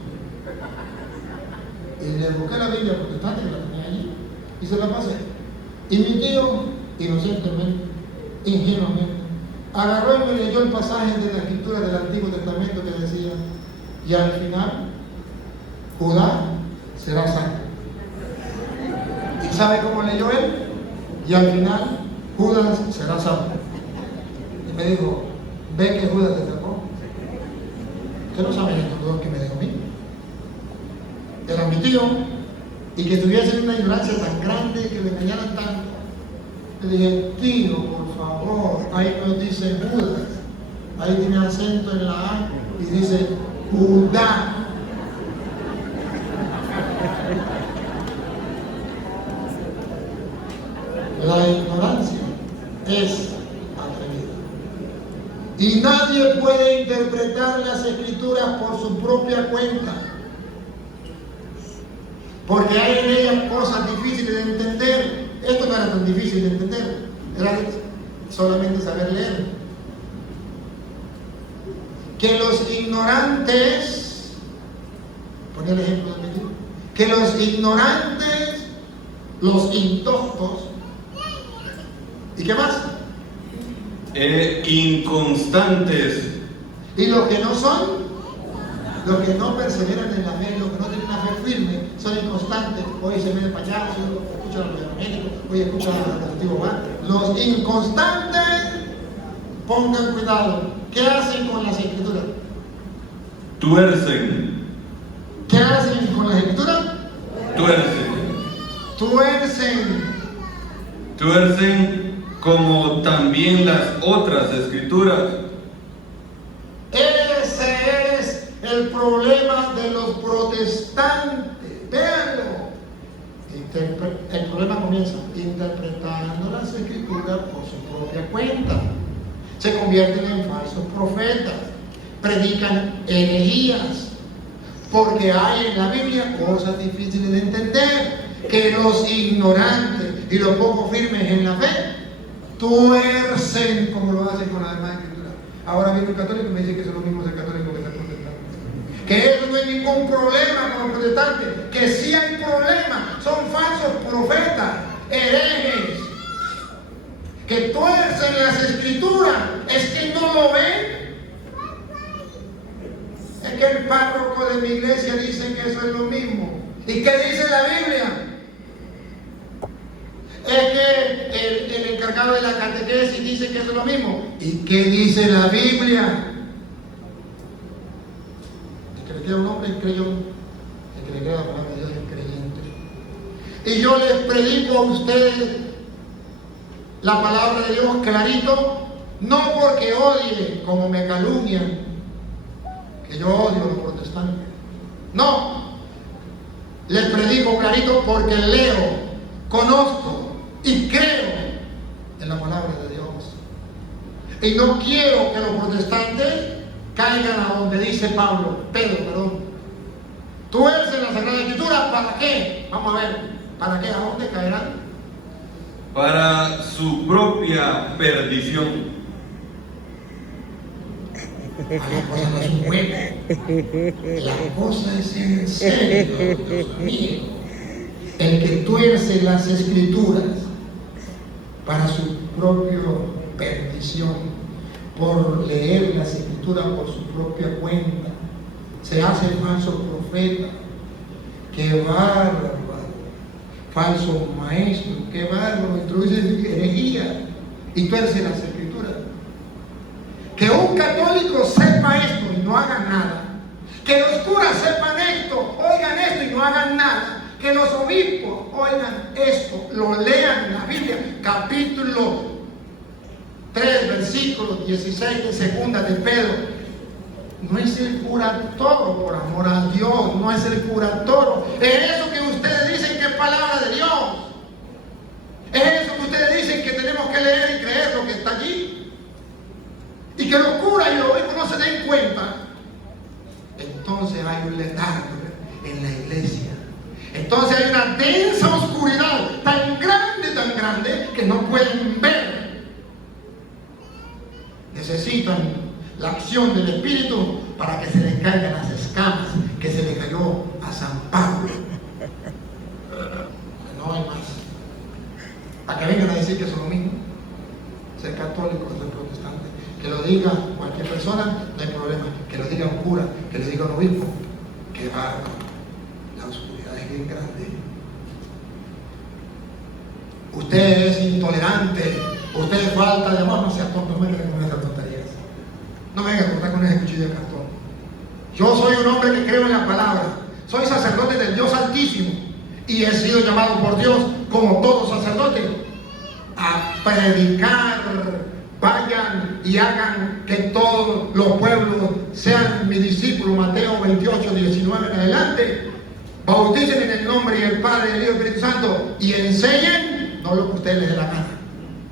Y le busqué la Biblia protestante que la tenía allí y se la pasé. Y mi tío, inocentemente, ingenuamente, agarró y me leyó el pasaje de la escritura del Antiguo Testamento que decía, y al final, Judá será salvo. ¿Y sabe cómo leyó él? Y al final, Judas será salvo. Y me dijo, ¿ve que Judas se salvó? Usted no sabe el instructor que me dejó a mí. Era mi tío, y que tuviese una ignorancia tan grande que me engañaran tanto. Le dije, tío, por favor, ahí no dice Judas, ahí tiene acento en la A y dice Judá. La ignorancia es atrevida. Y nadie puede interpretar las escrituras por su propia cuenta. Porque hay en ellas cosas difíciles de entender. Esto no era tan difícil de entender, era solamente saber leer. Que los ignorantes, poner el ejemplo de mi libro, que los ignorantes, los indoctos, ¿y qué más? Inconstantes. Y los que no son, los que no perseveran en la fe, los que no tienen una fe firme, son inconstantes. Hoy se viene para allá, hoy escuchan a los evangélicos, hoy escuchan a los antiguos más. Los inconstantes, pongan cuidado. ¿Qué hacen con las escrituras? Tuercen. ¿Qué hacen con las escrituras? Tuercen como también las otras escrituras. Ese es el problema de los protestantes. Véanlo. El problema comienza interpretando las escrituras por su propia cuenta. Se convierten en falsos profetas. Predican herejías. Porque hay en la Biblia cosas difíciles de entender. Que los ignorantes y los poco firmes en la fe tuercen como lo hacen con las demás escrituras. Ahora viene un católico y me dice que eso es lo mismo ser católico que ser protestante. Que eso no es ningún problema con los protestantes, que sí hay problema, son falsos profetas, herejes, que tuercen las escrituras. Es que no lo ven. Es que el párroco de mi iglesia dice que eso es lo mismo. ¿Y qué dice la Biblia? Es que el encargado de la catequesis dice que eso es lo mismo. ¿Y qué dice la Biblia? El que le queda un hombre es creyente. El que le queda la palabra de Dios es creyente. Y yo les predico a ustedes la palabra de Dios clarito, no porque odie, como me calumnian, que yo odio a los protestantes. No. Les predico clarito porque leo, conozco y creo en la palabra de Dios. Y no quiero que los protestantes caigan a donde dice Pedro, tuercen la Sagrada Escritura. ¿Para qué? Vamos a ver, ¿para qué? ¿A dónde caerán? Para su propia perdición. La cosa no es un juego. La cosa es en serio, Dios mío. el que tuerce las escrituras para su propia perdición, por leer las escrituras por su propia cuenta, se hace falso profeta. ¡Qué bárbaro! Falso maestro, qué bárbaro, introduce herejía y tuerce las escrituras. Que un católico sepa esto y no haga nada, que los curas sepan esto, oigan esto y no hagan nada, que los obispos oigan esto, lo lean en la Biblia, capítulo 3, versículo 16 de segunda de Pedro. No es el cura todo por amor a Dios, no es el cura todo. Es eso que ustedes dicen que es palabra de Dios. Es eso que ustedes dicen que tenemos que leer y creer lo que está allí. Y que los curas y los obispos no se den cuenta. Entonces hay un letargo en la iglesia. Entonces hay una densa oscuridad tan grande que no pueden ver. Necesitan la acción del Espíritu para que se le caigan las escamas que se le cayó a San Pablo. No hay más. Para que vengan a decir que son lo mismo. Ser católico o ser protestante. Que lo diga cualquier persona, no hay problema. Que lo diga un cura, que lo diga un obispo. Que va. La oscuridad es bien grande. Usted es intolerante. Usted falta de amor. No sea tonto, no me venga con esas tonterías. No me venga a cortar con ese cuchillo de cartón. Yo soy un hombre que creo en la palabra. Soy sacerdote del Dios Altísimo. Y he sido llamado por Dios, como todo sacerdote, a predicar. Vayan y hagan que todos los pueblos sean mis discípulos. Mateo 28, 19 en adelante. Bauticen en el nombre del Padre, del Hijo y del Espíritu Santo. Y enseñen, no lo que ustedes les dé la gana,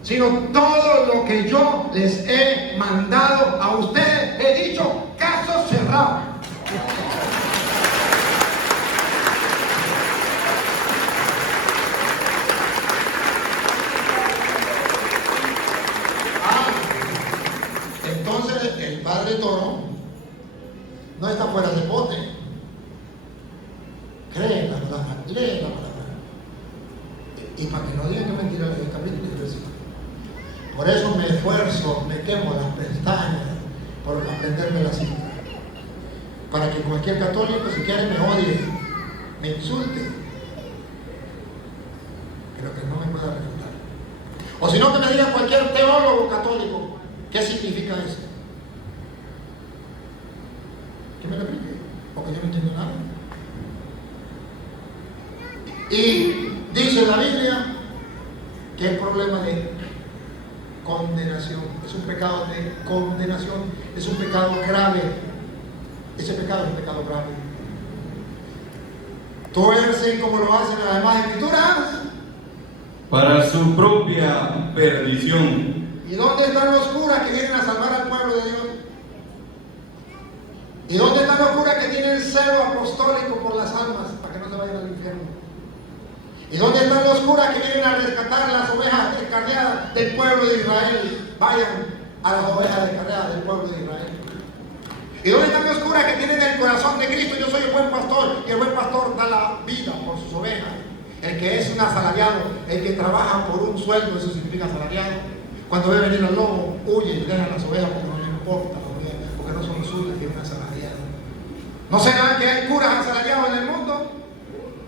sino todo lo que yo les he mandado a ustedes. He dicho, caso cerrado. Entonces el Padre Toro no está fuera de bote. Cree en la palabra, lee la palabra. Y para que no digan que mentira el capítulo y versículo. Por eso me esfuerzo, me quemo las pestañas por aprenderme la cita. Para que cualquier católico, si quiere, me odie, me insulte, pero que no me pueda refutar. O si no, que me diga cualquier teólogo católico, ¿qué significa eso? Que me lo explique, porque yo no entiendo nada. Y dice la Biblia que el problema de condenación es un pecado de condenación, es un pecado grave. Ese pecado es un pecado grave. Tuercen como lo hacen las demás escrituras para su propia perdición. ¿Y dónde están los curas que vienen a salvar al pueblo de Dios? ¿Y dónde están los curas que tienen celo apostólico por las almas para que no se vayan al infierno? ¿Y dónde están los curas que vienen a rescatar las ovejas descarriadas del pueblo de Israel? Vayan a las ovejas descarriadas del pueblo de Israel. ¿Y dónde están los curas que tienen el corazón de Cristo? Yo soy el buen pastor, y el buen pastor da la vida por sus ovejas. El que es un asalariado, el que trabaja por un sueldo, eso significa asalariado. Cuando ve venir al lobo, huye y deja las ovejas porque no le importa, porque no son suyas, que es un asalariado. ¿No será que hay curas asalariados en el mundo?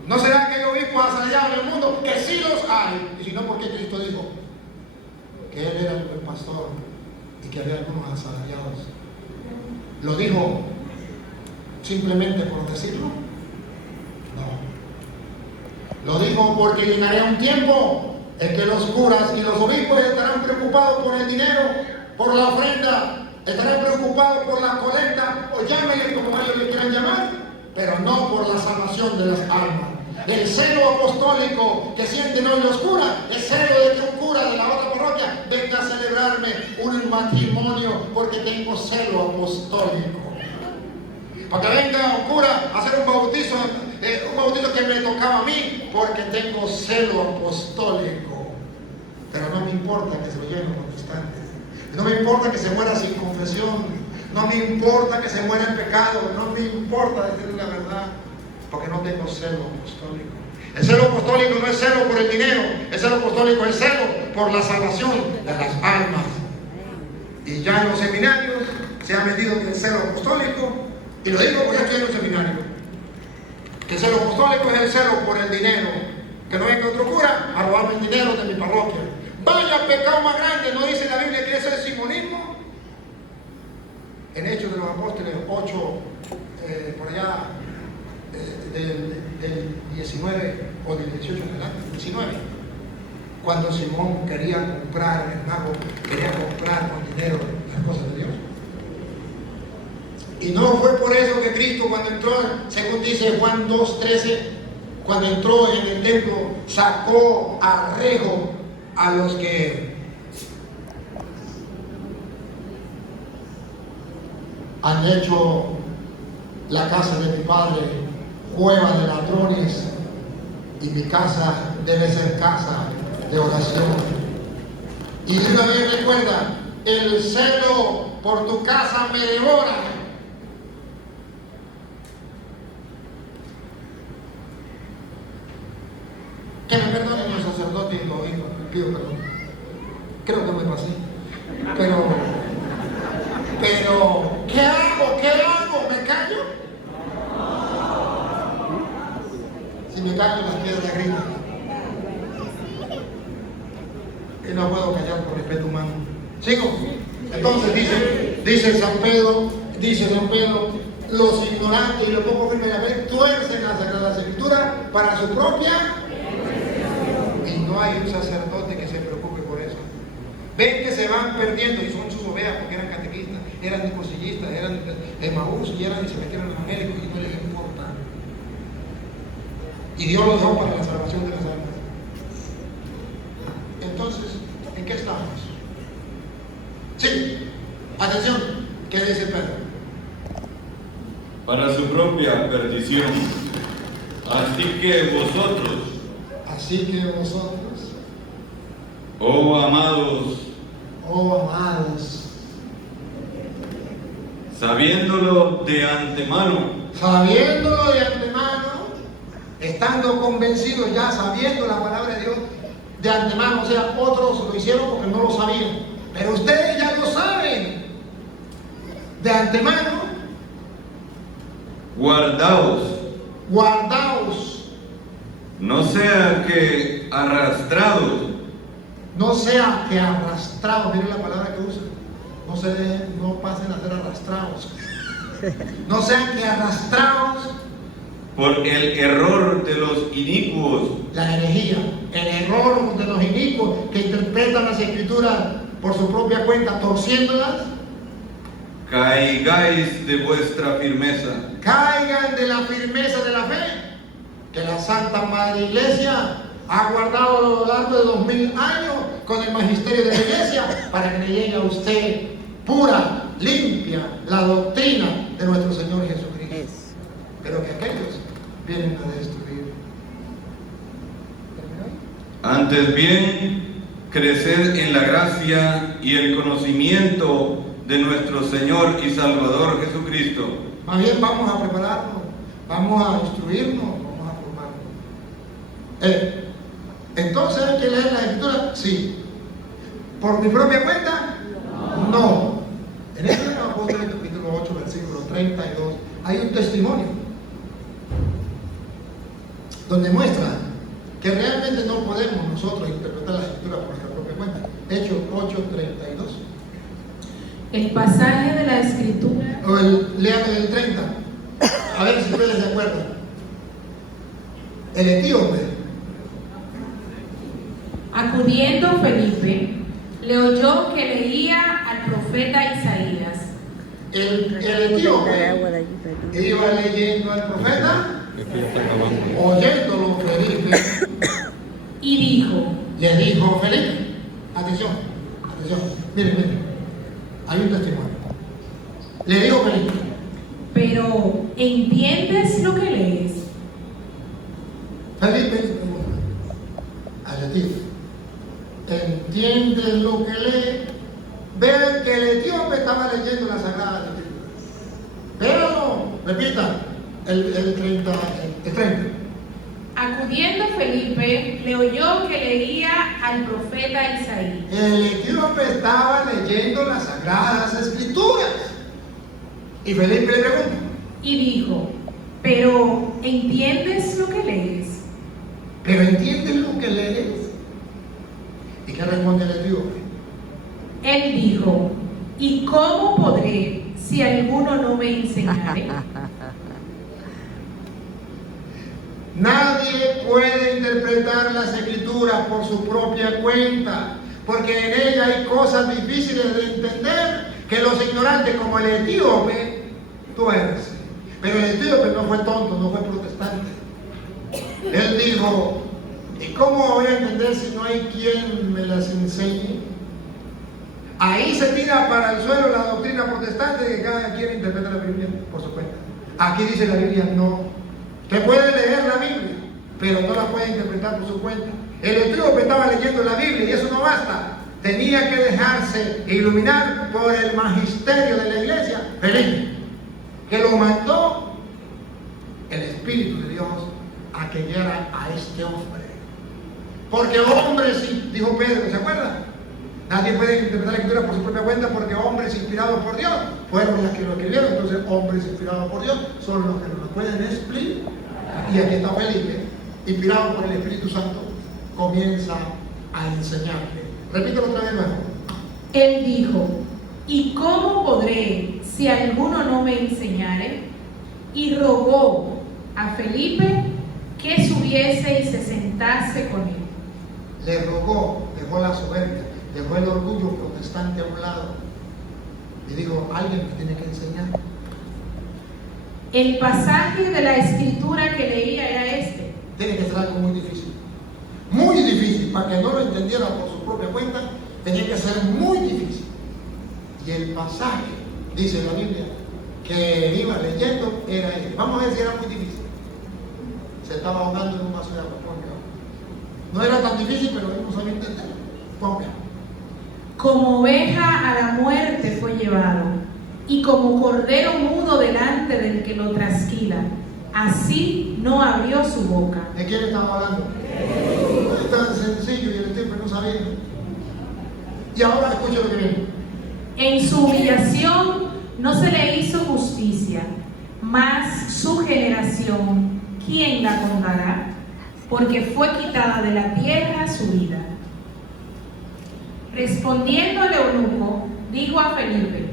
¿No será que hay obispos asalariados en el mundo? Que sí los hay. Y si no, ¿por qué Cristo dijo que Él era el buen pastor y que había algunos asalariados? ¿Lo dijo simplemente por decirlo? No. Lo dijo porque llegará un tiempo en que los curas y los obispos estarán preocupados por el dinero, por la ofrenda, estarán preocupados por la colecta, o llámenle como ellos le quieran llamar, pero no por la salvación de las almas. El celo apostólico que sienten hoy los curas es celo de que un cura de la otra parroquia venga a celebrarme un matrimonio porque tengo celo apostólico. Para que venga un cura a hacer un bautizo que me tocaba a mí porque tengo celo apostólico. Pero no me importa que se lo lleven los protestantes. No me importa que se muera sin confesión. No me importa que se muera en pecado. No me importa decirle la verdad. Porque no tengo celo apostólico. El celo apostólico no es celo por el dinero, el celo apostólico es celo por la salvación de las almas. Y ya en los seminarios se ha metido que el celo apostólico, y lo digo porque estoy en un seminario, que el celo apostólico es el celo por el dinero, que no venga otro cura a robarme el dinero de mi parroquia. Vaya pecado más grande, ¿no dice la Biblia que eso es simonismo? En Hechos de los Apóstoles 8, por allá, del 19 o del 18 en adelante, 19, cuando Simón quería comprar, el mago quería comprar con dinero las cosas de Dios. Y no fue por eso que Cristo, cuando entró, según dice Juan 2:13, cuando entró en el templo, sacó a rejo a los que han hecho la casa de mi padre cueva de ladrones, y mi casa debe ser casa de oración. Y una vez recuerda, el celo por tu casa me devora. Que me perdonen los sacerdotes y los obispos, pido perdón. Creo que me pasé. Pero, ¿qué hago? ¿Qué hago? ¿Me callo? Si me callo, las piedras gritan. Y no puedo callar por respeto humano. ¿Sigo? Entonces dice San Pedro, los ignorantes y los poco firmes de la fe tuercen la Sagrada Escritura para su propia. Y no hay un sacerdote que se preocupe por eso. Ven que se van perdiendo y son sus ovejas porque eran catequistas, eran discosillistas, eran de Maús y se metieron en evangélicos y no les importa. Y Dios los dejó para la salvación de las almas. Entonces, ¿en qué estamos? Sí, atención, ¿qué dice Pedro? Para su propia perdición. Así que vosotros, oh amados, sabiéndolo de antemano, estando convencidos ya, sabiendo la palabra de Dios de antemano, o sea, otros lo hicieron porque no lo sabían, pero ustedes ya lo saben de antemano. guardaos, no sea que arrastrados, miren la palabra que usan, no pasen a ser arrastrados, no sean que arrastrados por el error de los inicuos, la herejía, el error de los inicuos que interpretan las escrituras por su propia cuenta, torciéndolas, caigáis de vuestra firmeza, caigan de la firmeza de la fe que la Santa Madre Iglesia ha guardado a lo largo de 2000 años con el magisterio de la Iglesia para que le llegue a usted pura, limpia, la doctrina de nuestro Señor Jesucristo. Pero que aquellos vienen a destruir. antes bien crecer en la gracia y el conocimiento de nuestro Señor y Salvador Jesucristo. Más bien vamos a prepararnos, vamos a instruirnos, vamos a formarnos. Entonces hay que leer la escritura, sí. ¿Por mi propia cuenta? No. En este Apóstoles capítulo 8, versículo 32, hay un testimonio donde muestra que realmente no podemos nosotros interpretar la escritura por nuestra propia cuenta. Hechos 8, 32. El pasaje de la escritura. Lean el 30. A ver si ustedes se acuerdan. El etíope. Acudiendo Felipe, le oyó que leía al profeta Isaías. El etíope iba leyendo al profeta, oyéndolo Felipe, Y dijo: le dijo Felipe, atención, miren, hay un testimonio. Le dijo Felipe, pero ¿entiendes lo que lees? Felipe al etíope, ¿entiendes lo que lee? Vean que el etíope estaba leyendo la Sagrada Escritura. Véanlo, repita, el 30. Acudiendo Felipe, le oyó que leía al profeta Isaías. El etíope estaba leyendo las Sagradas Escrituras. Y Felipe le pregunta, Y dijo, ¿pero entiendes lo que lees? ¿pero entiendes lo que lees? ¿Y qué responde el etíope? Él dijo, ¿y cómo podré si alguno no me enseñare? Nadie puede interpretar las Escrituras por su propia cuenta, porque en ella hay cosas difíciles de entender que los ignorantes, como el etíope, tuercen. Pero el etíope no fue tonto, no fue protestante. Él dijo, ¿y cómo voy a entender si no hay quien me las enseñe? Ahí se tira para el suelo la doctrina protestante de que cada quien interpreta la Biblia por su cuenta. Aquí dice la Biblia, no. Usted puede leer la Biblia, pero no la puede interpretar por su cuenta. El etíope estaba leyendo la Biblia y eso no basta. Tenía que dejarse iluminar por el magisterio de la iglesia, Felipe, que lo mandó el Espíritu de Dios a que guiara a este hombre. Porque hombres, dijo Pedro, ¿se acuerdan? Nadie puede interpretar la Escritura por su propia cuenta porque hombres inspirados por Dios fueron los que lo escribieron. Entonces, hombres inspirados por Dios son los que nos lo pueden explicar. Y aquí está Felipe, inspirado por el Espíritu Santo, comienza a enseñarle. Repítelo otra vez mejor. Él dijo, ¿y cómo podré si alguno no me enseñare? Y rogó a Felipe que subiese y se sentase con él. Le rogó, dejó la soberbia, dejó el orgullo protestante a un lado y dijo, alguien me tiene que enseñar. El pasaje de la escritura que leía era este. Tiene que ser algo muy difícil, para que no lo entendiera por su propia cuenta, tenía que ser muy difícil. Y el pasaje, dice la Biblia, que iba leyendo era este. Vamos a ver si era muy difícil. Se estaba ahogando en un vaso de agua. No era tan difícil, pero él no sabía entender. Ponga. Como oveja a la muerte fue llevado, y como cordero mudo delante del que lo trasquila, así no abrió su boca. ¿De quién estaba hablando? No es tan sencillo y el tipo no sabía. Y ahora escucha lo que viene. En su humillación no se le hizo justicia, mas su generación, ¿quién la contará? Porque fue quitada de la tierra su vida. Respondiendo el eunuco, dijo a Felipe,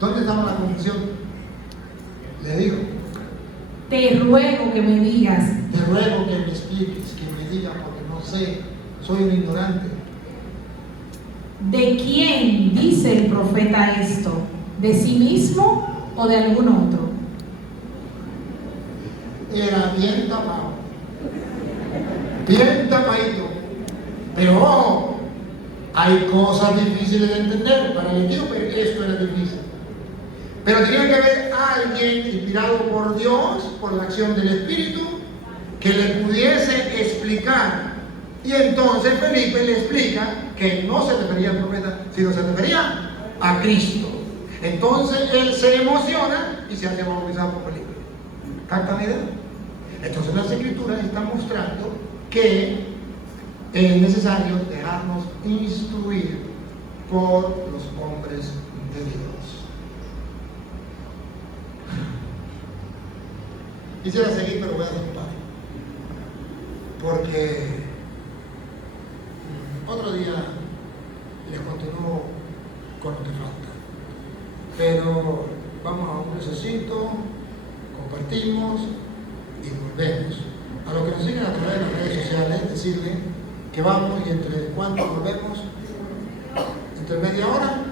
¿dónde estaba la confusión? Le dijo, te ruego que me digas, te ruego que me expliques, que me digas, porque no sé, soy un ignorante. ¿de quién dice el profeta esto? ¿De sí mismo o de algún otro? Era bien tapadito. Pero ojo, hay cosas difíciles de entender. Para el etíope esto era difícil. Pero tenía que haber alguien inspirado por Dios, por la acción del Espíritu, que le pudiese explicar. Y entonces Felipe le explica que no se refería al profeta, sino se refería a Cristo. Entonces él se emociona y se hace bautizar por Felipe. ¿Captan la idea? Entonces las Escrituras están mostrando que es necesario dejarnos instruir por los hombres de Dios. Quisiera seguir, pero voy a soltar, porque otro día les continúo con lo que falta. Pero vamos a un recesito, compartimos y volvemos. A los que nos siguen a través de las redes sociales, decirle que vamos y entre cuánto volvemos, entre media hora